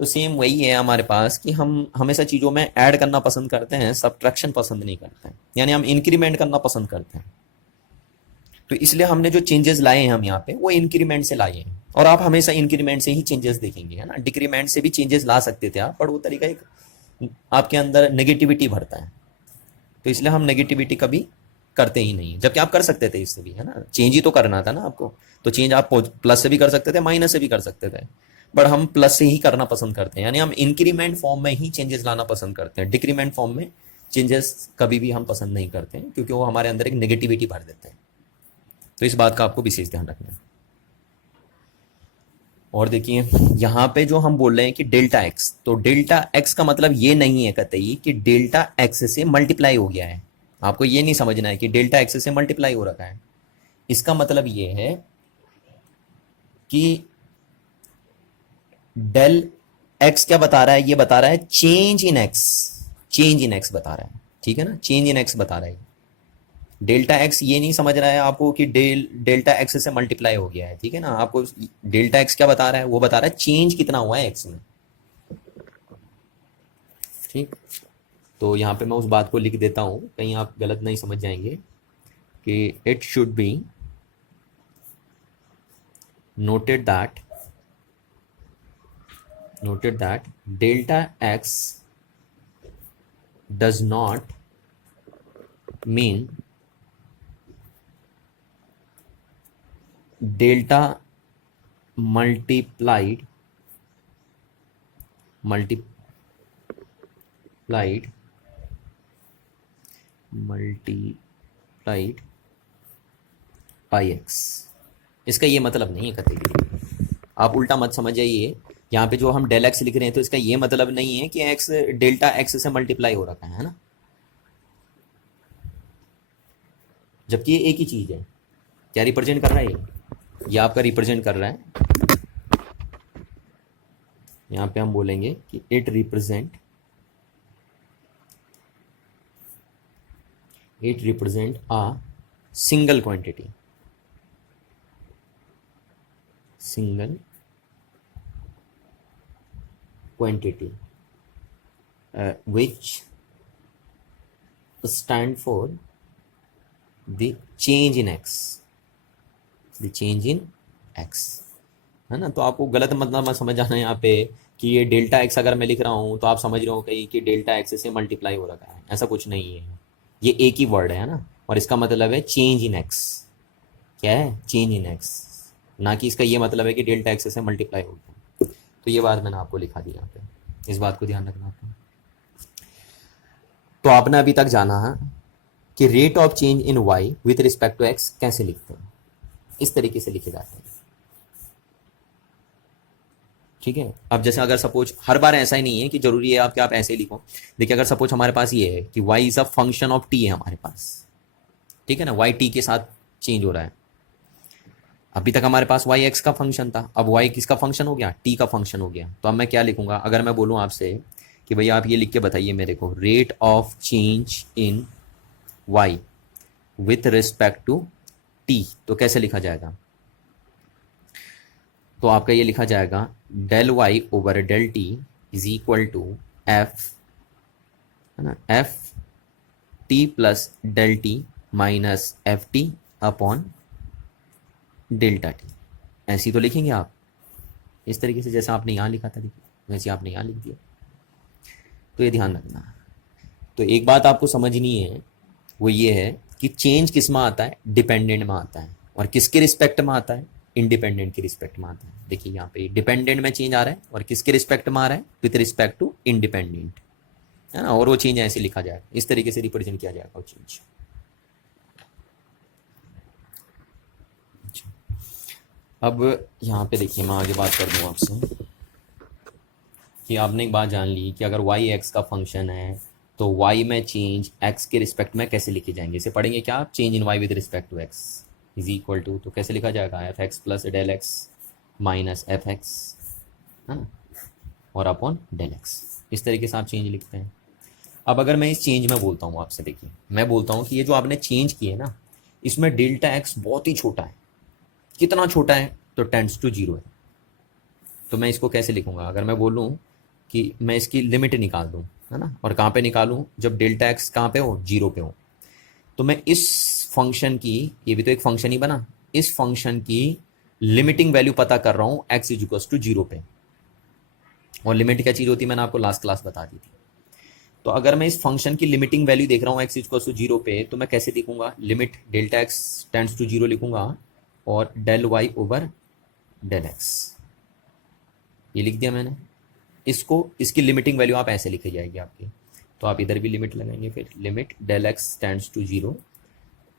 तो सेम वही है हमारे पास कि हम हमेशा चीज़ों में ऐड करना पसंद करते हैं, सब्ट्रैक्शन पसंद नहीं करते हैं, यानी हम इंक्रीमेंट करना पसंद करते हैं। तो इसलिए हमने जो चेंजेस लाए हैं हम यहाँ पे वो इंक्रीमेंट से लाए हैं, और आप हमेशा इंक्रीमेंट से ही चेंजेस देखेंगे, है ना। डिक्रीमेंट से भी चेंजेस ला सकते थे आप, पर वो तरीका एक आपके अंदर नेगेटिविटी भरता है, तो इसलिए हम नेगेटिविटी कभी करते ही नहीं, जबकि आप कर सकते थे इससे भी, है ना, चेंज ही तो करना था ना आपको। तो चेंज आप प्लस से भी कर सकते थे, माइनस से भी कर सकते थे, बट हम प्लस से ही करना पसंद करते हैं, यानी हम इंक्रीमेंट फॉर्म में ही चेंजेस लाना पसंद करते हैं। डिक्रीमेंट फॉर्म में चेंजेस कभी भी हम पसंद नहीं करते हैं, क्योंकि वो हमारे अंदर एक नेगेटिविटी भर देते हैं। तो इस बात का आपको विशेष ध्यान रखना है। और देखिए यहाँ पे जो हम बोल रहे हैं कि डेल्टा एक्स, तो डेल्टा एक्स का मतलब ये नहीं है कतई कि डेल्टा एक्स से मल्टीप्लाई हो गया है। आपको ये नहीं समझना है कि डेल्टा एक्स से मल्टीप्लाई हो रखा है। इसका मतलब ये है कि डेल एक्स क्या बता रहा है, ये बता रहा है change in x, change in x बता रहा है, ठीक है ना, चेंज इन एक्स बता रहा है। डेल्टा एक्स ये नहीं समझ रहा है आपको कि डेल्टा एक्स से मल्टीप्लाई हो गया है, ठीक है ना। आपको डेल्टा एक्स क्या बता रहा है, वो बता रहा है चेंज कितना हुआ है एक्स में, ठीक। तो यहाँ पे मैं उस बात को लिख देता हूँ, कहीं आप गलत नहीं समझ जाएंगे, कि it should be noted that delta x does not mean delta multiplied pi x. इसका ये मतलब नहीं है कतई भी, आप उल्टा मत समझ जाइए। यहाँ पे जो हम डेल एक्स लिख रहे हैं तो इसका ये मतलब नहीं है कि एक्स डेल्टा एक्स से मल्टीप्लाई हो रखा है ना, जबकि ये एक ही चीज है। क्या रिप्रेजेंट कर रहा है ये आपका रिप्रेजेंट कर रहा है, यहाँ पे हम बोलेंगे कि it represent a single quantity, which stand for the change in x, है ना। तो आपको गलत मतलब समझ जाना है यहाँ पे कि ये डेल्टा एक्स अगर मैं लिख रहा हूँ तो आप समझ रहे हो कहीं कि डेल्टा एक्स से मल्टीप्लाई हो रखा है, ऐसा कुछ नहीं है। ये एक ही वर्ड है ना, और इसका मतलब है चेंज इन एक्स। क्या है, चेंज इन एक्स, ना कि इसका ये मतलब है कि डेल्टा एक्स से मल्टीप्लाई हो गया। तो ये बात मैंने आपको लिखा दी यहाँ पे, इस बात को ध्यान रखना आपको। तो आपने अभी तक जाना है कि rate of change in y with respect to x कैसे लिखते हैं, इस तरीके से लिखे जाते हैं, ठीक है। अब जैसे अगर सपोज, हर बार ऐसा ही नहीं है कि जरूरी है आप ऐसे ही लिखो। देखिए अगर सपोज हमारे पास ये है कि y is a function of t है हमारे पास, ठीक है ना, y t के साथ चेंज हो रहा है। अभी तक हमारे पास y x का फंक्शन था, अब y किसका फंक्शन हो गया, t का फंक्शन हो गया। तो अब मैं क्या लिखूंगा, अगर मैं बोलूं आपसे कि भैया आप ये लिख के बताइए मेरे को, rate of change in y with respect to t, तो कैसे लिखा जाएगा। तो आपका ये लिखा जाएगा del y over del t is equal to f, है ना, f t plus del t minus f t upon delta t. ऐसी तो लिखेंगे आप, इस तरीके से जैसा आपने यहाँ लिखा था, देखिए वैसे आपने यहाँ लिख दिया। तो ये ध्यान रखना। तो एक बात आपको समझनी है, वो ये है कि चेंज किस में आता है, डिपेंडेंट में आता है। और किसके रिस्पेक्ट में आता है, इंडिपेंडेंट के रिस्पेक्ट में आता है। देखिए यहाँ पे डिपेंडेंट में चेंज आ रहा है और किसके रिस्पेक्ट में आ रहा है, विथ रिस्पेक्ट टू इंडिपेंडेंट, है ना। और वो चेंज ऐसे लिखा जाएगा, इस तरीके से रिप्रेजेंट किया जाएगा वो चेंज। अब यहाँ पे देखिए मैं आगे बात कर दूँ आपसे कि आपने एक बात जान ली कि अगर y x का फंक्शन है तो y में चेंज x के रिस्पेक्ट में कैसे लिखे जाएंगे। इसे पढ़ेंगे क्या आप, change in y with respect to x is equal to, तो कैसे लिखा जाएगा, f x plus del x minus f x, है ना, और अपॉन डेल एक्स। इस तरीके से आप चेंज लिखते हैं। अब अगर मैं इस चेंज में बोलता हूँ आपसे, देखिए मैं बोलता हूँ कि ये जो आपने चेंज किए ना, इसमें डेल्टा एक्स बहुत ही छोटा है। कितना छोटा है, तो टेंड्स टू जीरो है। तो मैं इसको कैसे लिखूंगा, अगर मैं बोलूँ कि मैं इसकी लिमिट निकाल दूँ, है ना, और कहाँ पे निकालूँ, जब डेल्टा एक्स कहाँ पे हो, जीरो पे हो। तो मैं इस फंक्शन की, ये भी तो एक फंक्शन ही बना, इस फंक्शन की लिमिटिंग वैल्यू पता कर रहा हूँ x is equal to zero पे। और लिमिट क्या चीज़ होती है मैंने आपको लास्ट क्लास बता दी थी। तो अगर मैं इस फंक्शन की लिमिटिंग वैल्यू देख रहा हूँ x is equal to zero पे, तो मैं कैसे लिखूंगा, limit delta x tends to zero लिखूंगा और del y over del x, ये लिख दिया मैंने। इसको, इसकी लिमिटिंग वैल्यू आप ऐसे लिखी जाएगी आपकी, तो आप इधर भी लिमिट लगाएंगे, फिर limit del x tends to zero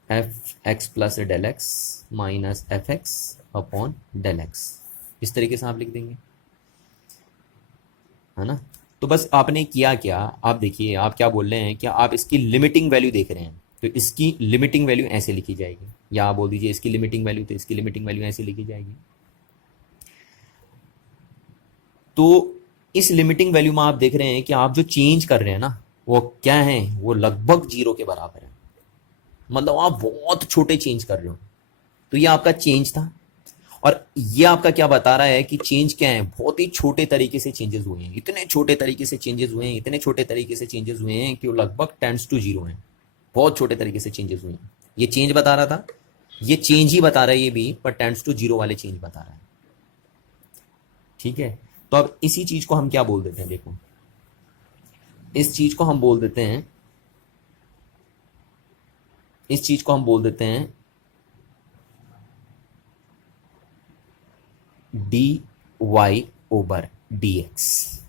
f x plus del x minus f x upon del x, इस तरीके से आप लिख देंगे, है ना। तो बस आपने किया क्या, आप देखिए आप क्या बोल रहे हैं कि आप इसकी लिमिटिंग वैल्यू देख रहे हैं, तो इसकी लिमिटिंग वैल्यू ऐसे लिखी जाएगी, या आप बोल दीजिए इसकी लिमिटिंग वैल्यू, तो इसकी लिमिटिंग वैल्यू ऐसे लिखी जाएगी। तो इस लिमिटिंग वैल्यू में आप देख रहे हैं कि आप जो चेंज कर रहे हैं ना, वो क्या है, वो लगभग जीरो के बराबर है। मतलब आप बहुत छोटे चेंज कर रहे हो। तो ये आपका चेंज था, और ये आपका क्या बता रहा है कि चेंज क्या है, बहुत ही छोटे तरीके से चेंजेस हुए हैं, इतने छोटे तरीके से चेंजेस हुए हैं, इतने छोटे तरीके से चेंजेस हुए हैं कि वो लगभग टेंड्स टू जीरो हैं। बहुत छोटे तरीके से चेंजेस हुए हैं। ये चेंज बता रहा था, ये चेंज ही बता रहा है ये भी, पर टेंड्स टू जीरो वाले चेंज बता रहा है। ठीक है, तो अब इसी चीज को हम क्या बोल देते हैं, देखो इस चीज को हम बोल देते हैं, इस चीज को हम बोल देते हैं d y over d x.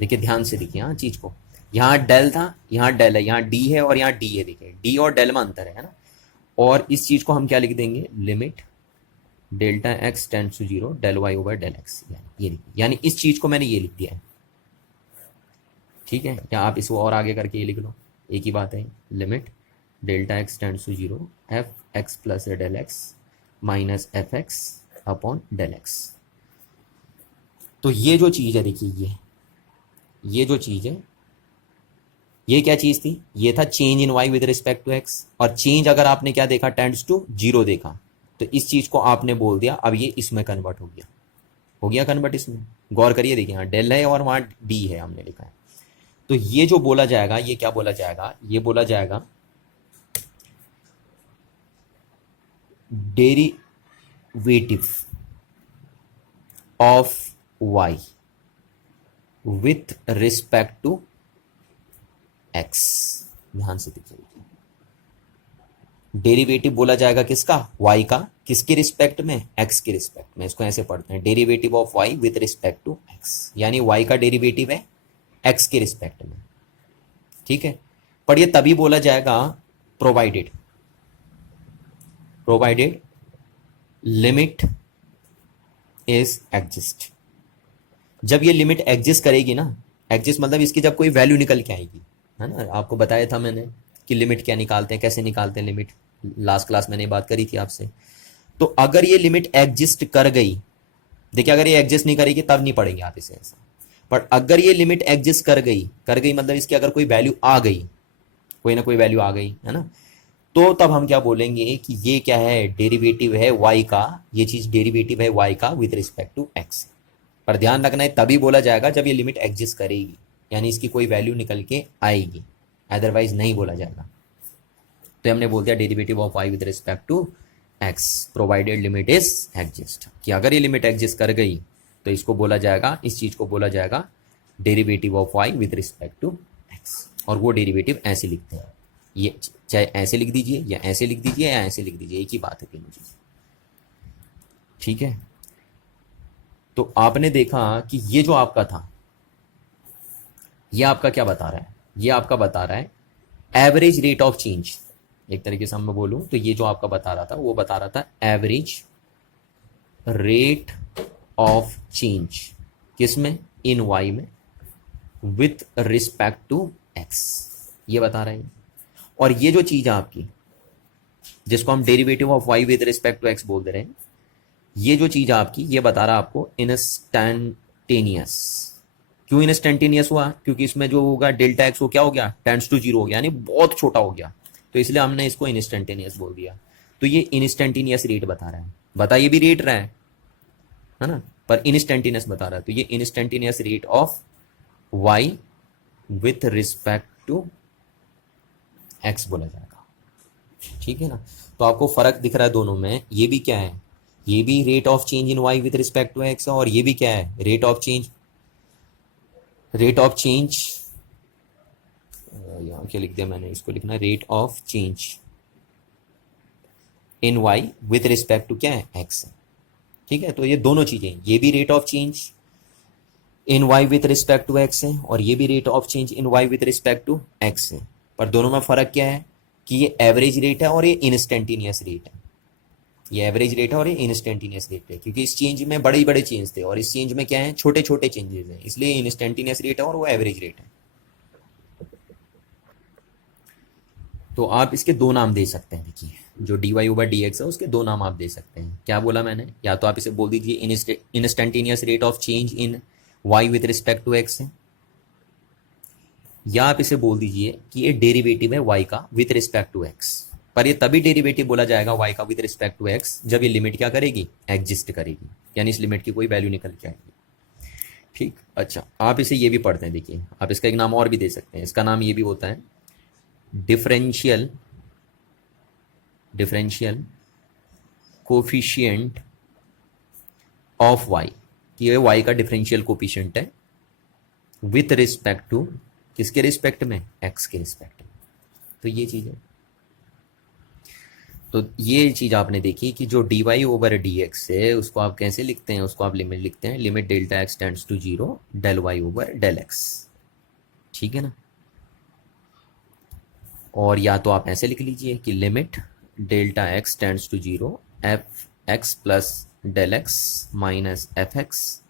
देखिए ध्यान से देखिए हाँ चीज को, यहां डेल था, यहां डेल है, यहां डी है और यहां डी है। देखिए डी और डेल में अंतर है ना। और इस चीज को हम क्या लिख देंगे, limit delta x tends to zero del y over del x, ये यानी इस चीज को मैंने ये लिख दिया है। ठीक है, या आप इसको और आगे करके ये लिख लो, एक ही बात है। Limit delta x tends to zero f x plus del x minus f x upon del x. तो ये जो चीज है देखिए, ये जो चीज है, ये क्या चीज थी, ये था change in y with respect to x. और चेंज अगर आपने क्या देखा, टेंड्स टू जीरो देखा, तो इस चीज को आपने बोल दिया अब ये इसमें कन्वर्ट हो गया कन्वर्ट इसमें। गौर करिए, देखिए यहाँ डेल है और वहां डी है हमने लिखा है। तो ये जो बोला जाएगा, ये क्या बोला जाएगा, ये बोला जाएगा derivative of y with respect to x। ध्यान से देखिए, डेरिवेटिव बोला जाएगा किसका, y का, किसके रिस्पेक्ट में, x के रिस्पेक्ट में। इसको ऐसे पढ़ते हैं, derivative of y with respect to x, यानी y का डेरिवेटिव है x के रिस्पेक्ट में। ठीक है, पर ये तभी बोला जाएगा प्रोवाइडेड लिमिट इज एग्जिस्ट। जब ये लिमिट एग्जिस्ट करेगी ना, एग्जिस्ट मतलब इसकी जब कोई वैल्यू निकल के आएगी, है ना। आपको बताया था मैंने कि लिमिट क्या निकालते हैं, कैसे निकालते हैं लिमिट, लास्ट क्लास मैंने बात करी थी आपसे। तो अगर ये लिमिट एग्जिस्ट कर गई, देखिए अगर ये एग्जिस्ट नहीं करेगी तब नहीं पढ़ेंगे आप इसे ऐसा, पर अगर ये लिमिट एग्जिस्ट कर गई मतलब इसकी अगर कोई वैल्यू आ गई, कोई ना कोई वैल्यू आ गई, है ना, तो तब हम क्या बोलेंगे कि ये क्या है, डेरिवेटिव है y का, ये चीज डेरिवेटिव है y का विद रिस्पेक्ट टू x। पर ध्यान रखना है तभी बोला जाएगा जब ये लिमिट एग्जिस्ट करेगी, यानी इसकी कोई वैल्यू निकल के आएगी, अदरवाइज नहीं बोला जाएगा। तो हमने बोल दिया derivative of y with respect to x provided limit is exist, कि अगर ये लिमिट एग्जिस्ट कर गई तो इसको बोला जाएगा, इस चीज को बोला जाएगा derivative of y with respect to x। और वो डेरिवेटिव ऐसे लिखते हैं, ये चाहे ऐसे लिख दीजिए या ऐसे लिख दीजिए या ऐसे लिख दीजिए, एक ही बात है तीनों चीज। ठीक है, तो आपने देखा कि ये जो आपका था, ये आपका क्या बता रहा है, ये आपका बता रहा है एवरेज रेट ऑफ चेंज। एक तरीके से मैं बोलूं तो ये जो आपका बता रहा था वो बता रहा था एवरेज रेट ऑफ चेंज, किसमें, इन वाई में, विथ रिस्पेक्ट टू एक्स, ये बता रहे हैं। और ये जो चीज है आपकी, जिसको हम derivative of y with respect to x बोल दे रहे हैं, ये जो चीज है आपकी, ये बता रहा है आपको इंस्टैंटेनियस। क्यों इंस्टैंटेनियस हुआ, क्योंकि इसमें जो होगा डेल्टा एक्स वो क्या हो गया, टेंड्स टू जीरो हो गया, यानी बहुत छोटा हो गया, तो इसलिए हमने इसको इंस्टैंटेनियस बोल दिया। तो ये इंस्टैंटेनियस रेट बता रहा है, बता ये भी रेट रहा है ना, पर इंस्टैंटेनियस बता रहा है। तो ये instantaneous rate of y with respect to x बोला जाएगा। ठीक है ना, तो आपको फर्क दिख रहा है दोनों में, ये भी क्या है, ये भी rate of change in y with respect to x, और ये भी क्या है, rate of change, rate of change, यहाँ क्या लिख दिया मैंने, इसको लिखना rate of change in y with respect to क्या है, एक्स। ठीक है, तो ये दोनों चीजें, ये भी rate of change in y with respect to x है, और ये भी rate of change in y with respect to x है। पर दोनों में फर्क क्या है कि ये एवरेज रेट है और ये इंस्टेंटेनियस रेट है। ये एवरेज रेट है और ये इंस्टेंटेनियस रेट है, क्योंकि इस चेंज में बड़े बड़े चेंज थे और इस चेंज में क्या है, छोटे छोटे चेंजेस हैं, इसलिए इंस्टेंटेनियस रेट है और वो एवरेज रेट है। तो आप इसके दो नाम दे सकते हैं, देखिए जो d y over d x है उसके दो नाम आप दे सकते हैं। क्या बोला मैंने, या तो आप इसे बोल दीजिए instantaneous rate of change in y with respect to x है, या आप इसे बोल दीजिए कि ये डेरिवेटिव है वाई का विथ रिस्पेक्ट टू एक्स। पर ये तभी डेरिवेटिव बोला जाएगा वाई का विथ रिस्पेक्ट टू एक्स जब ये लिमिट क्या करेगी, एग्जिस्ट करेगी, यानी इस लिमिट की कोई वैल्यू निकल के आएगी। ठीक, अच्छा आप इसे ये भी पढ़ते हैं, देखिए आप इसका एक नाम और भी दे सकते हैं, इसका नाम ये भी होता है डिफरेंशियल कोफिशिएंट ऑफ वाई, कि ये वाई का डिफरेंशियल कोफिशिएंट है विथ रिस्पेक्ट टू, किसके रिस्पेक्ट में, एक्स के रिस्पेक्ट में। तो ये चीज है, तो ये चीज आपने देखी कि जो d y over d x है उसको आप कैसे लिखते हैं, उसको आप लिमिट लिखते हैं, limit delta x tends to zero del y over del x. ठीक है ना, और या तो आप ऐसे लिख लीजिए कि limit delta x tends to zero f x plus del x minus f x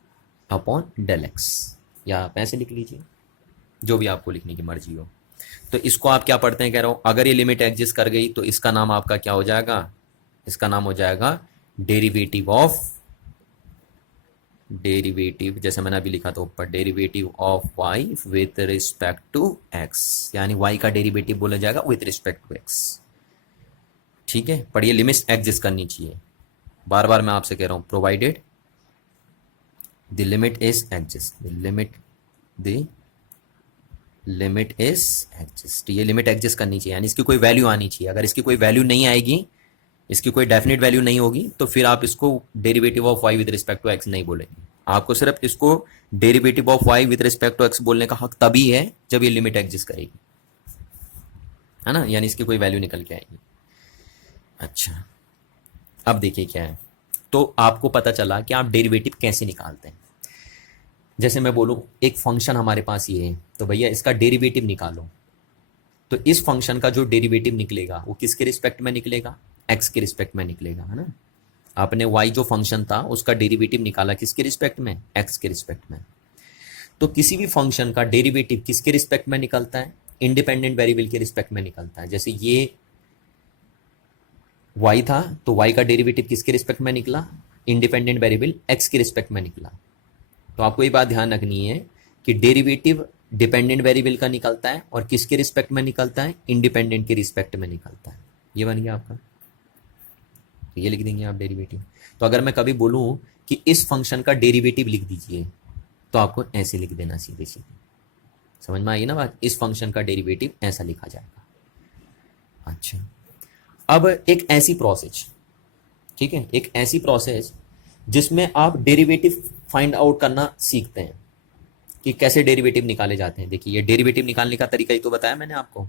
upon del x, या आप ऐसे लिख लीजिए, जो भी आपको लिखने की मर्जी हो। तो इसको आप क्या पढ़ते हैं, कह रहा हूं अगर ये लिमिट एग्जिस्ट कर गई तो इसका नाम आपका क्या हो जाएगा, इसका नाम हो जाएगा डेरिवेटिव, जैसे मैंने अभी लिखा था ऊपर, derivative of y with respect to x, यानी वाई का डेरिवेटिव बोला जाएगा विथ रिस्पेक्ट टू एक्स। ठीक है, पर ये लिमिट्स एग्जिस्ट करनी चाहिए, बार बार मैं आपसे कह रहा हूं, provided the limit is exist, limit is exist, ये लिमिट एग्जिस्ट करनी चाहिए, यानी इसकी कोई वैल्यू आनी चाहिए। अगर इसकी कोई वैल्यू नहीं आएगी, इसकी कोई डेफिनेट वैल्यू नहीं होगी, तो फिर आप इसको derivative of y with respect to x नहीं बोलेंगे। आपको सिर्फ इसको derivative of y with respect to x बोलने का हक तभी है जब ये लिमिट एग्जिस्ट करेगी, है ना, यानी इसकी कोई वैल्यू निकल के आएगी। अच्छा, अब देखिए क्या है, तो आपको पता चला कि आप डेरिवेटिव कैसे निकालते हैं। जैसे मैं बोलूं एक फंक्शन हमारे पास ये है, तो भैया इसका डेरिवेटिव निकालो, तो इस फंक्शन का जो डेरिवेटिव निकलेगा वो किसके रिस्पेक्ट में निकलेगा, एक्स के रिस्पेक्ट में निकलेगा, है ना। आपने वाई जो फंक्शन था उसका डेरिवेटिव निकाला किसके रिस्पेक्ट में, एक्स के रिस्पेक्ट में। तो किसी भी फंक्शन का डेरिवेटिव किसके रिस्पेक्ट में निकलता है, इंडिपेंडेंट वेरिएबल के रिस्पेक्ट में निकलता है। जैसे ये वाई था तो वाई का डेरिवेटिव किसके रिस्पेक्ट में निकला, इंडिपेंडेंट वेरिएबल एक्स के रिस्पेक्ट में निकला। तो आपको ये बात ध्यान रखनी है कि डेरिवेटिव डिपेंडेंट वेरिएबल का निकलता है और किसके रिस्पेक्ट में निकलता है, इंडिपेंडेंट के रिस्पेक्ट में निकलता है। ये बन गया आपका, तो ये लिख देंगे आप डेरिवेटिव। तो अगर मैं कभी बोलूं कि इस फंक्शन का डेरिवेटिव लिख दीजिए, तो आपको ऐसे लिख देना सीधे सीधे, समझ में आई ना बात, इस फंक्शन का डेरिवेटिव ऐसा लिखा जाएगा। अच्छा, अब एक ऐसी प्रोसेस, ठीक है, एक ऐसी प्रोसेस जिसमें आप डेरिवेटिव फाइंड आउट करना सीखते हैं कि कैसे डेरिवेटिव निकाले जाते हैं। देखिए ये डेरिवेटिव निकालने का तरीका ही तो बताया मैंने आपको,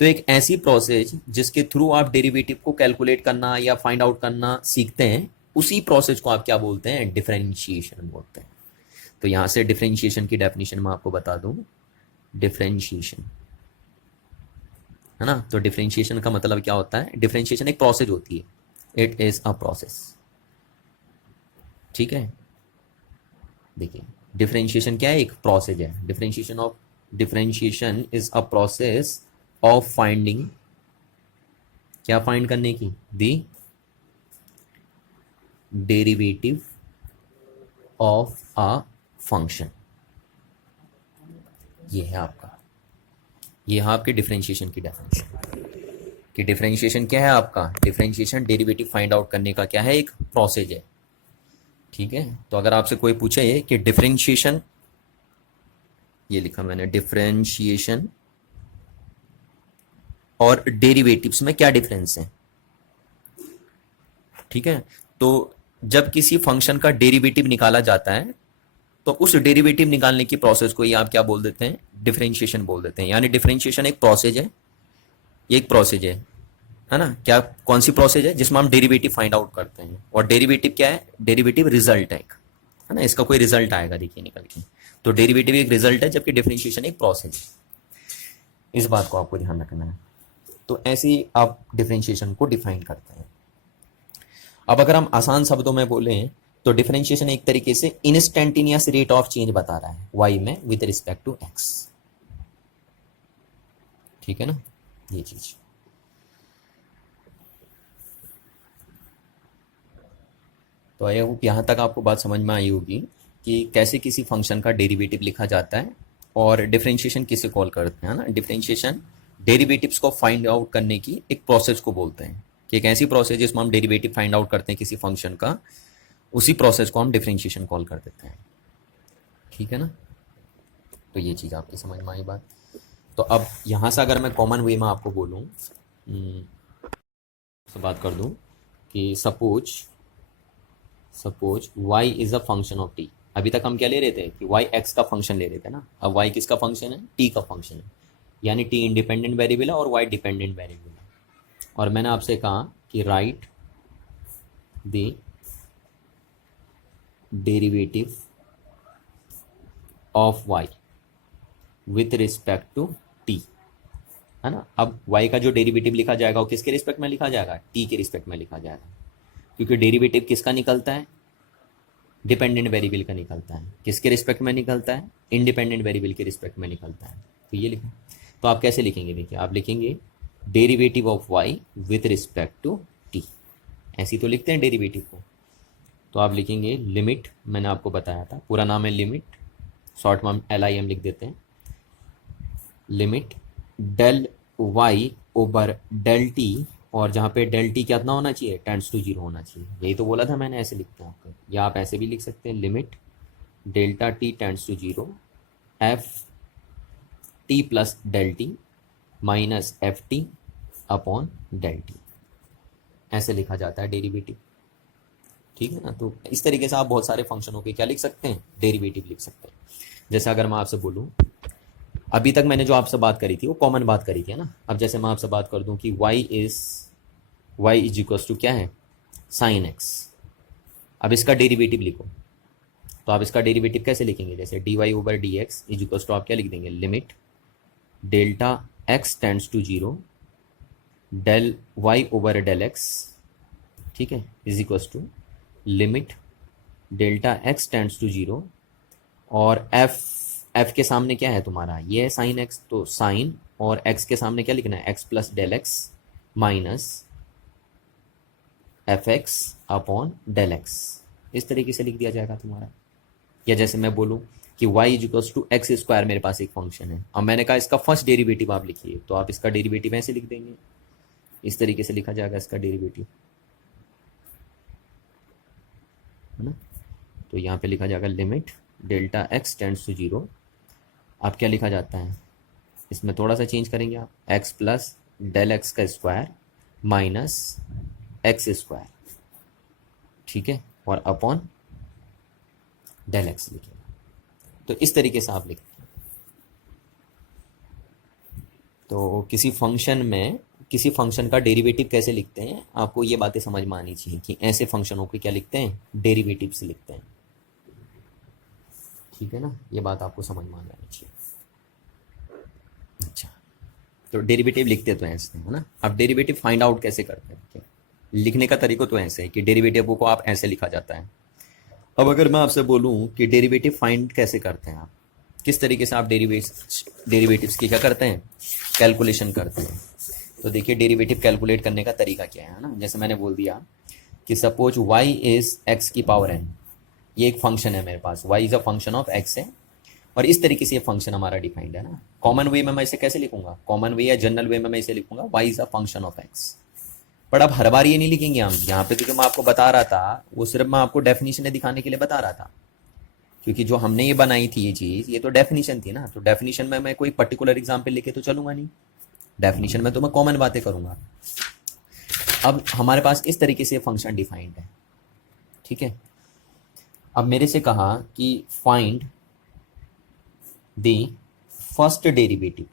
तो एक ऐसी प्रोसेस जिसके थ्रू आप डेरिवेटिव को कैलकुलेट करना या फाइंड आउट करना सीखते हैं, उसी प्रोसेस को आप क्या बोलते हैं? डिफरेंशिएशन बोलते हैं। तो यहां से डिफरेंशिएशन की डेफिनेशन मैं आपको बता दूं। डिफरेंशिएशन है ना, तो डिफरेंशिएशन का मतलब क्या होता है? डिफरेंशिएशन एक प्रोसेस होती है, इट इज अ प्रोसेस। ठीक है, देखिए डिफरेंशिएशन क्या है? एक प्रोसेस है। Differentiation is a process of finding, क्या फाइंड करने की? दी डेरिवेटिव ऑफ अ फंक्शन। ये है आपका, ये है आपके डिफरेंशिएशन की डेफिनेशन। कि डिफरेंशिएशन क्या है आपका? डिफरेंशिएशन डेरिवेटिव फाइंड आउट करने का क्या है? एक प्रोसेस है। ठीक है, तो अगर आपसे कोई पूछे ये कि डिफरेंशिएशन, ये लिखा मैंने, डिफरेंशिएशन और डेरिवेटिव्स में क्या डिफरेंस है? ठीक है, तो जब किसी फंक्शन का डेरिवेटिव निकाला जाता है तो उस डेरिवेटिव निकालने की प्रोसेस को ही आप क्या बोल देते हैं? डिफरेंशिएशन बोल देते हैं। यानी डिफरेंशिएशन एक प्रोसेस है, ये एक प्रोसेस है ना? क्या, कौन सी प्रोसेस है? जिसमें हम डेरिवेटिव फाइंड आउट करते हैं। और डेरिवेटिव क्या है? डेरिवेटिव रिजल्ट है ना, इसका कोई रिजल्ट आएगा देखिए निकल के। तो डेरिवेटिव एक रिजल्ट है, जबकि डिफरेंशिएशन एक प्रोसेस है। इस बात को आपको ध्यान रखना है। तो ऐसे ही आप डिफरेंशिएशन को डिफाइन करते हैं। अब अगर हम आसान शब्दों में बोलें तो डिफरेंशिएशन एक तरीके से इंस्टेंटेनियस रेट ऑफ चेंज बता रहा है वाई में विद रिस्पेक्ट टू एक्स। ठीक है ना, ये चीज। तो आई होप यहां तक आपको बात समझ में आई होगी कि कैसे किसी फंक्शन का डेरिवेटिव लिखा जाता है और डिफरेंशिएशन किसे कॉल करते हैं ना। डिफरेंशिएशन डेरिवेटिव्स को फाइंड आउट करने की एक प्रोसेस को बोलते हैं, कि एक ऐसी प्रोसेस जिसमें हम डेरिवेटिव फाइंड आउट करते हैं किसी फंक्शन का, उसी प्रोसेस को हम डिफरेंशिएशन कॉल कर देते हैं। ठीक है ना, तो ये चीज़ आपकी समझ में आई बात। तो अब यहाँ से अगर मैं कॉमन वे में आपको बोलूँ, से बात कर दूँ कि suppose y is a function of t। अभी तक हम क्या ले रहे थे कि y x का फंक्शन ले रहे थे ना। अब y किसका फंक्शन है? t का फंक्शन है। यानी t इंडिपेंडेंट वेरिएबल है और y डिपेंडेंट वेरिएबल है। और मैंने आपसे कहा कि write the derivative of y with respect to t, है ना। अब y का जो डेरिवेटिव लिखा जाएगा वो किसके रिस्पेक्ट में लिखा जाएगा? t के रिस्पेक्ट में लिखा जाएगा, क्योंकि डेरिवेटिव किसका निकलता है? डिपेंडेंट वेरिएबल का निकलता है। किसके रिस्पेक्ट में निकलता है? इंडिपेंडेंट वेरिएबल के रिस्पेक्ट में निकलता है। तो ये लिखा। तो आप कैसे लिखेंगे? देखिए आप लिखेंगे derivative of y with respect to t। ऐसी तो लिखते हैं डेरिवेटिव को। तो आप लिखेंगे लिमिट, मैंने आपको बताया था पूरा नाम है लिमिट, शॉर्ट में हम LIM लिख देते हैं। Limit del y over del t, और जहाँ पे डेल टी कितना होना चाहिए? टेंड्स टू 0 होना चाहिए। यही तो बोला था मैंने, ऐसे लिखते हैं आपको, या आप ऐसे भी लिख सकते हैं limit delta t tends to 0 f t plus del t minus f t upon del t. ऐसे लिखा जाता है डेरिवेटिव। ठीक है ना, तो इस तरीके से आप बहुत सारे फंक्शनों के क्या लिख सकते हैं? डेरिवेटिव लिख सकते हैं। जैसे अगर मैं आपसे बोलूँ, अभी तक मैंने जो आपसे बात करी थी वो कॉमन बात करी थी, है ना। अब जैसे मैं आपसे बात कर दूं कि y इज इक्वल टू क्या है? Sine x। अब इसका डेरिवेटिव लिखो, तो आप इसका डेरिवेटिव कैसे लिखेंगे? जैसे dy over d x is equal to आप क्या लिख देंगे? Limit delta x tends to 0 del y over del x, ठीक है, is equal to limit delta x tends to 0, और f के सामने क्या है तुम्हारा? ये है साइन x, तो साइन, और x के सामने क्या लिखना है? x plus del x minus f x upon del x. इस तरीके से लिख दिया जाएगा तुम्हारा। या जैसे मैं बोलूँ कि y is equal to x square, मेरे पास एक फंक्शन है। अब मैंने कहा इसका फर्स्ट डेरिवेटिव आप लिखिए, तो आप इसका डेरिवेटिव ऐसे लिख देंगे, इस तरीके से लिखा जाएगा इसका डेरिवेटिव, है ना। तो यहाँ पे लिखा जाएगा limit delta x tends to 0। अब क्या लिखा जाता है? इसमें थोड़ा सा चेंज करेंगे आप, x प्लस डेल एक्स का स्क्वायर माइनस एक्स स्क्वायर, ठीक है, और अपॉन डेल एक्स लिखेगा। तो इस तरीके से आप लिखते हैं। तो किसी फंक्शन का डेरिवेटिव कैसे लिखते हैं, आपको ये बातें समझ में आनी चाहिए कि ऐसे फंक्शनों को क्या लिखते हैं, डेरिवेटिव से लिखते हैं। ठीक है ना, ये बात आपको समझ में आ जानी चाहिए। अच्छा, तो डेरिवेटिव लिखते तो ऐसे है ना। अब डेरिवेटिव फाइंड आउट कैसे करते हैं, क्या लिखने का तरीका तो ऐसे है कि डेरिवेटिव को आप ऐसे लिखा जाता है। अब अगर मैं आपसे बोलूं कि डेरिवेटिव फाइंड कैसे करते हैं, आप किस तरीके से आप डेरिवेटिव्स की क्या करते हैं, कैलकुलेशन करते हैं। तो देखिए डेरिवेटिव कैलकुलेट करने का तरीका क्या है ना। जैसे मैंने बोल दिया कि सपोज y इज x की पावर n, ये एक फंक्शन है मेरे पास, y is a function of x है, और इस तरीके से ये फंक्शन हमारा डिफाइंड है ना। कॉमन वे में मैं इसे कैसे लिखूंगा, कॉमन वे या जनरल वे में मैं इसे लिखूंगा y is a function of x। पर अब हर बार ये नहीं लिखेंगे हम, यहाँ पे तो जो मैं आपको बता रहा था वो सिर्फ मैं आपको डेफिनेशन दिखाने के लिए बता रहा था, क्योंकि जो हमने ये बनाई थी ये चीज़, ये तो डेफिनेशन थी ना। तो डेफिनेशन में मैं कोई पर्टिकुलर एग्जाम्पल लेके तो चलूंगा नहीं, डेफिनेशन में तो मैं कॉमन बातें करूंगा। अब हमारे पास इस तरीके से फंक्शन डिफाइंड है, ठीक है। अब मेरे से कहा कि फाइंड द फर्स्ट डेरिवेटिव।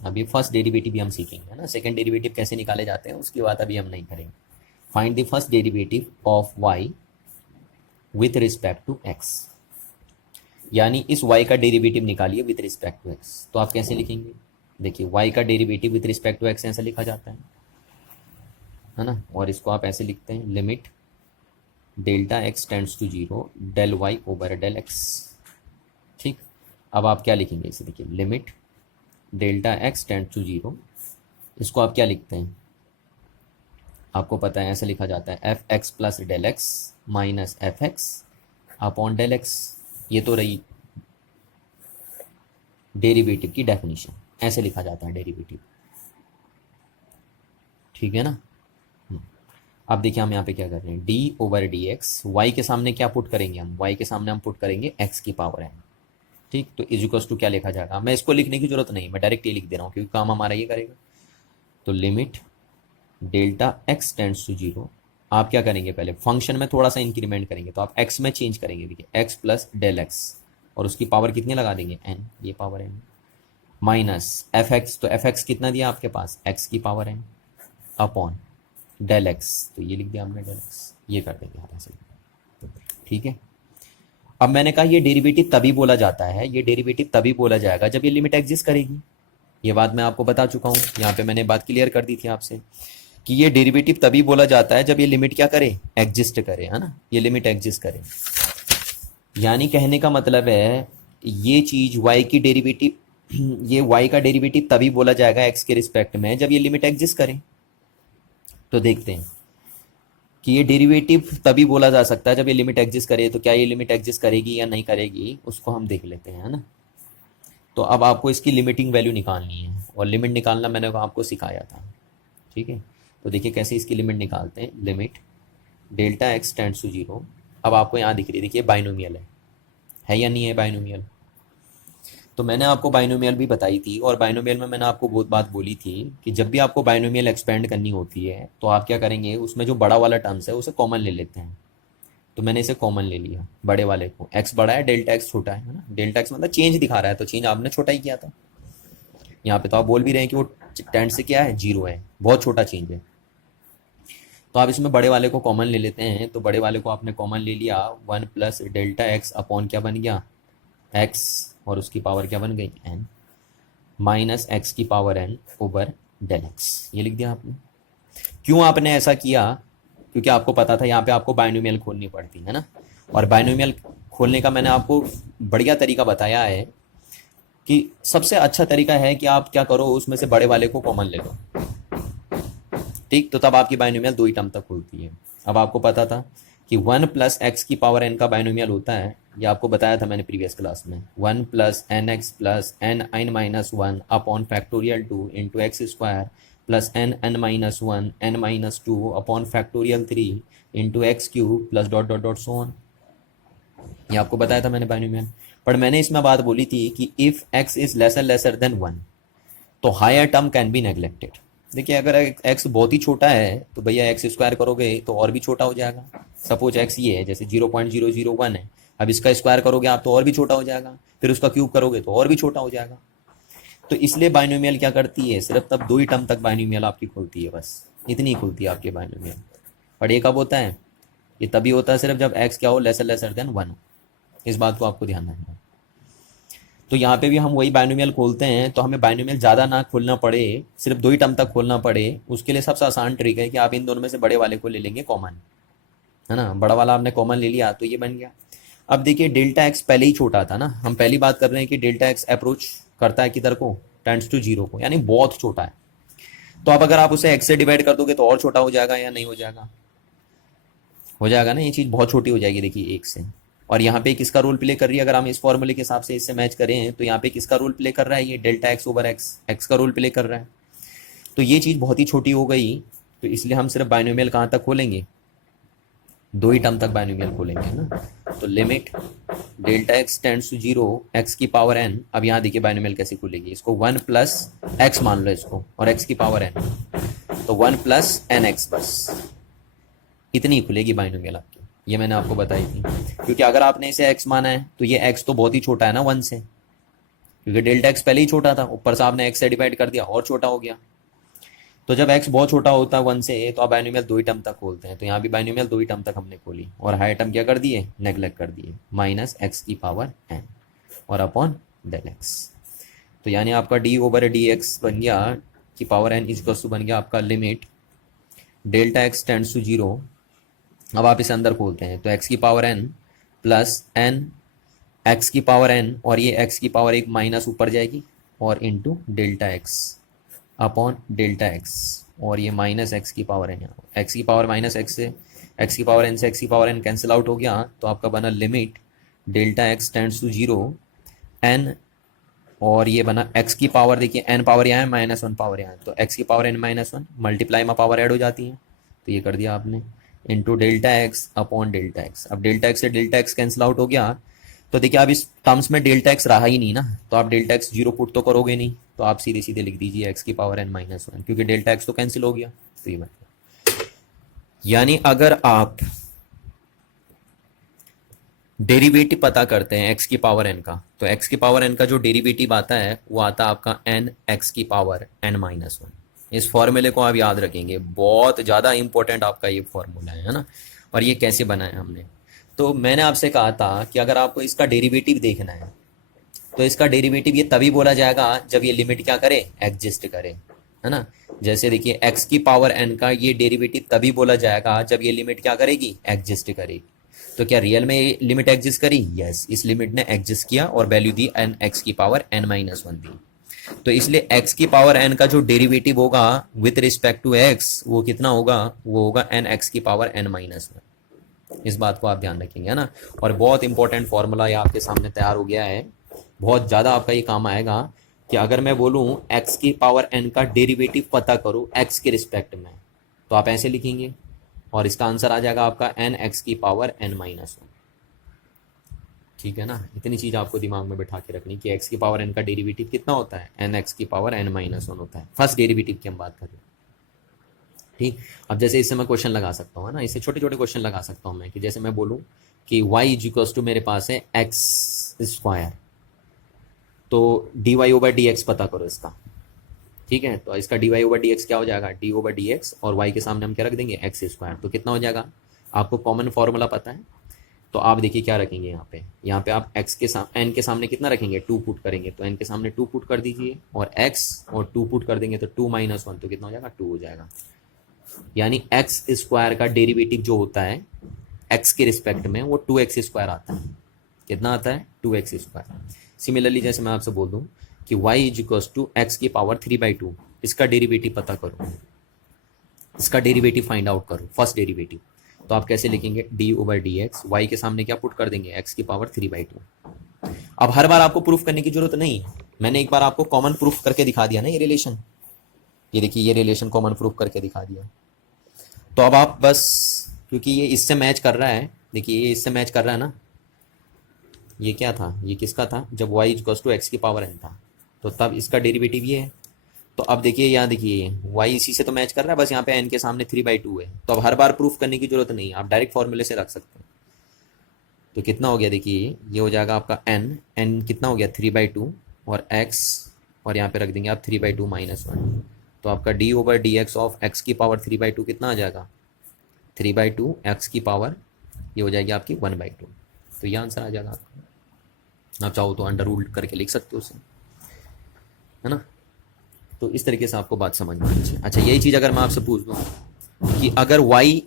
अभी फर्स्ट डेरिवेटिव भी हम सीखेंगे ना, सेकंड डेरिवेटिव कैसे निकाले जाते हैं उसकी बात अभी हम नहीं करेंगे। Find the first derivative of y with respect to x, यानी इस y का डेरिवेटिव निकालिए विथ रिस्पेक्ट टू x। तो आप कैसे लिखेंगे, देखिए y का derivative with respect to x ऐसा लिखा जाता है ना। और इसको आप ऐसे लिखते हैं, limit delta x tends to 0 del y over del x। ठीक, अब आप क्या लिखेंगे इसे, देखिए limit delta x tends to 0, इसको आप क्या लिखते हैं, आपको पता है ऐसे लिखा जाता है f x plus del x minus f x upon del x. ये तो रही डेरिवेटिव की डेफिनेशन, ऐसे लिखा जाता है डेरिवेटिव, ठीक है ना। अब देखिए हम यहाँ पे क्या कर रहे हैं, d over d x, y के सामने क्या पुट करेंगे हम, वाई के सामने हम पुट करेंगे एक्स की पावर है। ठीक, तो इज इक्वल्स टू क्या लिखा जाएगा, मैं इसको लिखने की जरूरत नहीं, मैं डायरेक्ट ये लिख दे रहा हूँ क्योंकि काम हमारा ये करेगा। तो limit delta x tends to 0, आप क्या करेंगे, पहले फंक्शन में थोड़ा सा इंक्रीमेंट करेंगे, तो आप एक्स में चेंज करेंगे। देखिए एक्स प्लस डेल एक्स, और उसकी पावर कितनी लगा देंगे एन, ये power n, minus f x, तो एफ एक्स कितना दिया आपके पास, एक्स की power n upon del x, तो ये लिख दिया हमने डेल एक्स, ये कर देंगे आप ऐसे, ठीक है। अब मैंने कहा ये डेरिवेटिव तभी बोला जाता है, ये डेरिवेटिव तभी बोला जाएगा जब ये लिमिट एग्जिस्ट करेगी। ये बात मैं आपको बता चुका हूँ, यहाँ पे मैंने बात क्लियर कर दी थी आपसे कि ये डेरिवेटिव तभी बोला जाता है जब ये लिमिट क्या करे, एग्जिस्ट करे, है ना, ये लिमिट एग्जिस्ट करे। यानी कहने का मतलब है ये चीज y की डेरिवेटिव, ये y का डेरिवेटिव तभी बोला जाएगा x के रिस्पेक्ट में जब ये लिमिट एग्जिस्ट करे। तो देखते हैं कि ये डेरिवेटिव तभी बोला जा सकता है जब ये लिमिट एग्जिस्ट करे, तो क्या ये लिमिट एग्जिस्ट करेगी या नहीं करेगी उसको हम देख लेते हैं, है ना। तो अब आपको इसकी लिमिटिंग वैल्यू निकालनी है, और लिमिट निकालना मैंने आपको सिखाया था, ठीक है। तो देखिए कैसे इसकी लिमिट निकालते हैं, limit delta x tends to 0। अब आपको यहाँ दिख रही है, देखिए बाइनोमियल है या नहीं है बाइनोमियल। तो मैंने आपको बाइनोमियल भी बताई थी, और बाइनोमियल में मैंने आपको बहुत बात बोली थी कि जब भी आपको बाइनोमियल एक्सपेंड करनी होती है तो आप क्या करेंगे, उसमें जो बड़ा वाला टर्म्स है उसे कॉमन ले लेते हैं। तो मैंने इसे कॉमन ले लिया, बड़े वाले को, एक्स बड़ा है डेल्टा एक्स छोटा है ना, डेल्टा एक्स मतलब चेंज दिखा रहा है, तो चेंज आपने छोटा ही किया था। यहाँ पे तो आप बोल भी रहे हैं कि वो टेंड से क्या है, 0 है, बहुत छोटा चेंज है। तो आप इसमें बड़े वाले को कॉमन ले लेते हैं, तो बड़े वाले को आपने कॉमन ले लिया, 1 प्लस डेल्टा एक्स अपॉन क्या बन गया, एक्स, और उसकी पावर क्या बन गई एन, माइनस एक्स की power n over del x, ये लिख दिया आपने। क्यों आपने ऐसा किया, क्योंकि आपको पता था यहाँ पे आपको बाइनोमियल खोलनी पड़ती है ना, और बाइनोमियल खोलने का मैंने आपको बढ़िया तरीका बताया है कि सबसे अच्छा तरीका है कि आप क्या करो, उसमें से बड़े वाले को कॉमन ले लो, ठीक। तो तब आपकी बाइनोमियल 2 ही टर्म तक खुलती है। अब आपको पता था कि 1 प्लस एक्स की पावर एन का बाइनोमियल होता है, ये आपको बताया था मैंने प्रीवियस क्लास में, 1 plus n x plus n n minus 1 upon factorial 2 into x square plus n n minus 1 n minus 2 upon factorial 3 into x cube plus dot dot dot so on. ये आपको बताया था मैंने बाइनोमियल। पर मैंने इसमें बात बोली थी कि if x is lesser than 1 तो higher term can be neglected. देखिए अगर एक्स बहुत ही छोटा है तो भैया एक्स स्क्वायर करोगे तो और भी छोटा हो जाएगा। सपोज एक्स ये है, जैसे 0.001 है, अब इसका स्क्वायर करोगे आप तो और भी छोटा हो जाएगा, फिर उसका क्यूब करोगे तो और भी छोटा हो जाएगा। तो इसलिए बाइनोमियल क्या करती है, सिर्फ तब 2 ही टर्म तक बाइनोमियल आपकी खुलती है, बस इतनी खुलती है आपकी बाइनोमियल। और ये कब होता है, ये तभी होता है सिर्फ जब एक्स क्या हो, लेसर लेसर देन 1। इस बात को आपको ध्यान रखना है। तो यहाँ पे भी हम वही बाइनोमियल खोलते हैं, तो हमें बाइनोमियल ज़्यादा ना खोलना पड़े, सिर्फ 2 ही टर्म तक खोलना पड़े, उसके लिए सबसे आसान ट्रिक है कि आप इन दोनों में से बड़े वाले को ले लेंगे कॉमन, है ना। बड़ा वाला आपने कॉमन ले लिया तो ये बन गया। अब देखिए डेल्टा एक्स पहले ही छोटा था ना, हम पहली बात कर रहे हैं कि डेल्टा एक्स अप्रोच करता है किधर को, टेंड्स टू 0 को, यानी बहुत छोटा है। तो अब अगर आप उसे एक्स से डिवाइड कर दोगे तो और छोटा हो जाएगा या नहीं हो जाएगा, हो जाएगा ना, ये चीज़ बहुत छोटी हो जाएगी देखिए 1 से। और यहाँ पे किसका रोल प्ले कर रही है, अगर हम इस फॉर्मूले के हिसाब से इससे मैच करें तो यहाँ पे किसका रोल प्ले कर रहा है, ये delta x over x, x का रोल प्ले कर रहा है। तो ये चीज़ बहुत ही छोटी हो गई, तो इसलिए हम सिर्फ बाइनोमियल कहाँ तक खोलेंगे, 2 ही टर्म तक बाइनोमियल खोलेंगे, है ना। तो limit delta x tends to 0 x की पावर एन। अब यहाँ देखिए बाइनोमियल कैसे खुलेगी, इसको 1 प्लस एक्स मान लो इसको, और एक्स की पावर एन, तो 1 प्लस एन एक्स, बस इतनी खुलेगी बाइनोमियल आपकी। ये मैंने आपको बताई थी, क्योंकि अगर आपने इसे x माना है तो ये x तो बहुत ही छोटा है ना 1 से, क्योंकि डेल्टा x पहले ही छोटा था, ऊपर से आपने x से डिवाइड कर दिया और छोटा हो गया। तो जब x बहुत छोटा होता है 1 से, तो आप बाइनोमियल 2 ही टर्म तक खोलते हैं। तो यहाँ भी बाइनोमियल 2 ही टर्म तक हमने खोली, और हायर टर्म क्या कर दिए, नेग्लेक्ट कर दिए, माइनस एक्स की पावर n और अपॉन डेल x। तो यानी आपका d ओवर डी एक्स बन गया की पावर n इक्वल्स टू बन गया आपका limit delta x tends to 0। अब आप इसे अंदर खोलते हैं तो x की power n plus n x की पावर n, और ये x की पावर 1 माइनस ऊपर जाएगी और into delta x upon delta x, और ये माइनस x की पावर n, यहाँ x की पावर माइनस x से x की पावर n से x की पावर n कैंसिल आउट हो गया, तो आपका बना limit delta x tends to 0 n, और ये बना x की पावर, देखिए n पावर यहाँ है, माइनस 1 पावर यहाँ है, तो x की पावर n माइनस 1 मल्टीप्लाई में पावर ऐड हो जाती है, तो ये कर दिया आपने into delta x upon delta x. अब डेल्टा एक्स से डेल्टा एक्स कैंसिल आउट हो गया, तो देखिए अब इस टर्म्स में डेल्टा एक्स रहा ही नहीं ना, तो आप डेल्टा एक्स 0 पुट तो करोगे नहीं, तो आप सीधे सीधे लिख दीजिए एक्स की पावर n माइनस 1, क्योंकि डेल्टा एक्स तो कैंसिल हो गया, तो ये बन गया। यानी अगर आप डेरिवेटिव पता करते हैं एक्स की पावर n का, तो एक्स की पावर n का जो डेरिवेटिव आता है वो आता है आपका n एक्स की पावर n माइनस 1। इस फॉर्मूले को आप याद रखेंगे, बहुत ज़्यादा इंपॉर्टेंट आपका ये फॉर्मूला है ना। और ये कैसे बनाया हमने, तो मैंने आपसे कहा था कि अगर आपको इसका डेरिवेटिव देखना है तो इसका डेरिवेटिव ये तभी बोला जाएगा जब ये लिमिट क्या करे, एग्जिस्ट करे, है ना। जैसे देखिए एक्स की पावर n का ये डेरिवेटिव तभी बोला जाएगा जब ये लिमिट क्या करेगी, एग्जिस्ट करेगी। तो क्या रियल में ये लिमिट एग्जिस्ट करी, यस, इस लिमिट ने एग्जिस्ट किया और वैल्यू दी n एक्स की पावर n माइनस 1 दी। तो इसलिए x की पावर n का जो डेरिवेटिव होगा विथ रिस्पेक्ट टू x वो कितना होगा, वो होगा n x की पावर n माइनस 1। इस बात को आप ध्यान रखेंगे, है ना। और बहुत इंपॉर्टेंट फॉर्मूला ये आपके सामने तैयार हो गया है, बहुत ज़्यादा आपका ये काम आएगा कि अगर मैं बोलूँ x की पावर n का डेरिवेटिव पता करो x के रिस्पेक्ट में, तो आप ऐसे लिखेंगे और इसका आंसर आ जाएगा आपका n x की पावर n माइनस 1। ठीक है ना, इतनी चीज़ आपको दिमाग में बैठा के रखनी कि x की पावर n का डेरिवेटिव कितना होता है, n x की पावर n माइनस 1 होता है। फर्स्ट डेरिवेटिव की हम बात करें, ठीक। अब जैसे इससे मैं क्वेश्चन लगा सकता हूँ ना, इससे छोटे छोटे क्वेश्चन लगा सकता हूँ मैं, कि जैसे मैं बोलूँ कि y इज इक्वल्स टू मेरे पास है एक्स स्क्वायर, तो d y over d x पता करो इसका, ठीक है। तो इसका d y over d x क्या हो जाएगा, डी ओवर डी एक्स, और y के सामने हम क्या रख देंगे, एक्स स्क्वायर, तो कितना हो जाएगा, आपको कॉमन फॉर्मूला पता है। तो आप देखिए क्या रखेंगे यहाँ पे आप x के सामने n के सामने कितना रखेंगे, 2 पुट करेंगे, तो n के सामने 2 पुट कर दीजिए, और x और 2 पुट कर देंगे तो 2 माइनस 1, तो कितना हो जाएगा, 2 हो जाएगा। यानी एक्स स्क्वायर का डेरिवेटिव जो होता है x के रिस्पेक्ट में वो 2x स्क्वायर आता है। कितना आता है, 2x स्क्वायर। सिमिलरली जैसे मैं आपसे बोल दूँ कि y is equals to x की पावर 3/2, इसका डेरिवेटिव पता करो, इसका डेरिवेटिव फाइंड आउट करो, फर्स्ट डेरिवेटिव। तो आप कैसे लिखेंगे, d over d x, y के सामने क्या पुट कर देंगे, एक्स की पावर 3/2। अब हर बार आपको प्रूफ करने की जरूरत नहीं है, मैंने एक बार आपको कॉमन प्रूफ करके दिखा दिया ना, ये रिलेशन, ये देखिए ये रिलेशन कॉमन प्रूफ करके दिखा दिया। तो अब आप बस, क्योंकि ये इससे मैच कर रहा है, देखिए ये इससे मैच कर रहा है ना, ये क्या था, ये किसका था, जब y इक्वल्स टू एक्स की पावर n था, तो तब इसका डेरिवेटिव ये है। तो अब देखिए यहाँ देखिए y इसी से तो मैच कर रहा है, बस यहाँ पे n के सामने 3/2 है, तो अब हर बार प्रूफ करने की जरूरत नहीं, आप डायरेक्ट फॉर्मूले से रख सकते हैं। तो कितना हो गया देखिए, ये हो जाएगा आपका n, n कितना हो गया 3/2 और x, और यहाँ पे रख देंगे आप 3/2 -1, तो आपका d/dx ऑफ x की पावर 3/2 कितना आ जाएगा 3/2 x की पावर, ये हो जाएगी आपकी 1/2। तो ये आंसर आ जाएगा आपका। आप चाहो तो अंडर रूल करके लिख सकते हो उसे, है ना। तो इस तरीके से आपको बात समझ में आनी चाहिए। अच्छा, यही चीज़ अगर मैं आपसे पूछ दूँ कि अगर y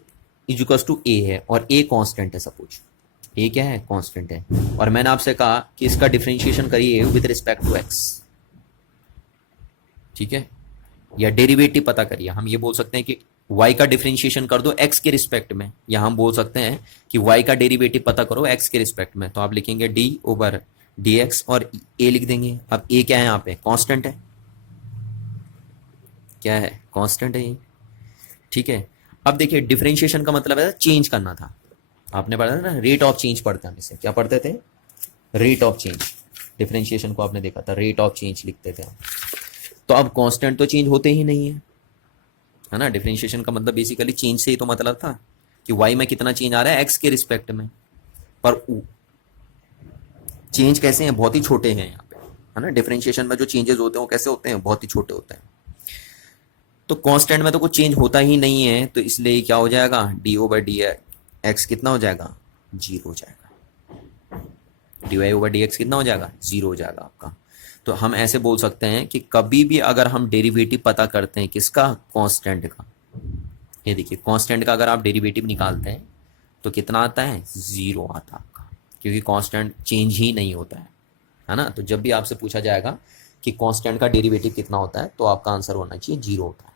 इक्वल्स टू a है और a कांस्टेंट है, सपोज a क्या है, कांस्टेंट है, और मैंने आपसे कहा कि इसका डिफरेंशिएशन करिए विद रिस्पेक्ट टू x, ठीक है, या डेरिवेटिव पता करिए। हम ये बोल सकते हैं कि y का डिफरेंशिएशन कर दो x के रिस्पेक्ट में, या हम बोल सकते हैं कि y का डेरिवेटिव पता करो x के रिस्पेक्ट में। तो आप लिखेंगे d/dx और a लिख देंगे। अब a क्या है, यहाँ पे कांस्टेंट है, क्या है, कांस्टेंट है ये, ठीक है। अब देखिए डिफरेंशिएशन का मतलब है चेंज करना था, आपने पढ़ा था ना, रेट ऑफ चेंज पढ़ते हैं हम इसे, क्या पढ़ते थे, रेट ऑफ चेंज। डिफरेंशिएशन को आपने देखा था, रेट ऑफ चेंज लिखते थे हम। तो अब कांस्टेंट तो चेंज होते ही नहीं है ना। डिफरेंशिएशन का मतलब बेसिकली चेंज से ही तो मतलब था कि y में कितना चेंज आ रहा है x के रिस्पेक्ट में, पर चेंज कैसे हैं, बहुत ही छोटे हैं यहाँ पे, है ना। डिफरेंशिएशन में जो चेंजेस होते हैं वो कैसे होते हैं, बहुत ही छोटे होते हैं। तो कांस्टेंट में तो कुछ चेंज होता ही नहीं है, तो इसलिए क्या हो जाएगा, d/dx कितना हो जाएगा, 0 हो जाएगा। dy/dx कितना हो जाएगा, 0 हो जाएगा आपका। तो हम ऐसे बोल सकते हैं कि कभी भी अगर हम डेरिवेटिव पता करते हैं किसका, कांस्टेंट का, ये देखिए कांस्टेंट का अगर आप डेरिवेटिव निकालते हैं तो कितना आता है, 0 आता है आपका, क्योंकि कांस्टेंट चेंज ही नहीं होता है ना। तो जब भी आपसे पूछा जाएगा कि कांस्टेंट का डेरिवेटिव कितना होता है, तो आपका आंसर होना चाहिए 0 होता है।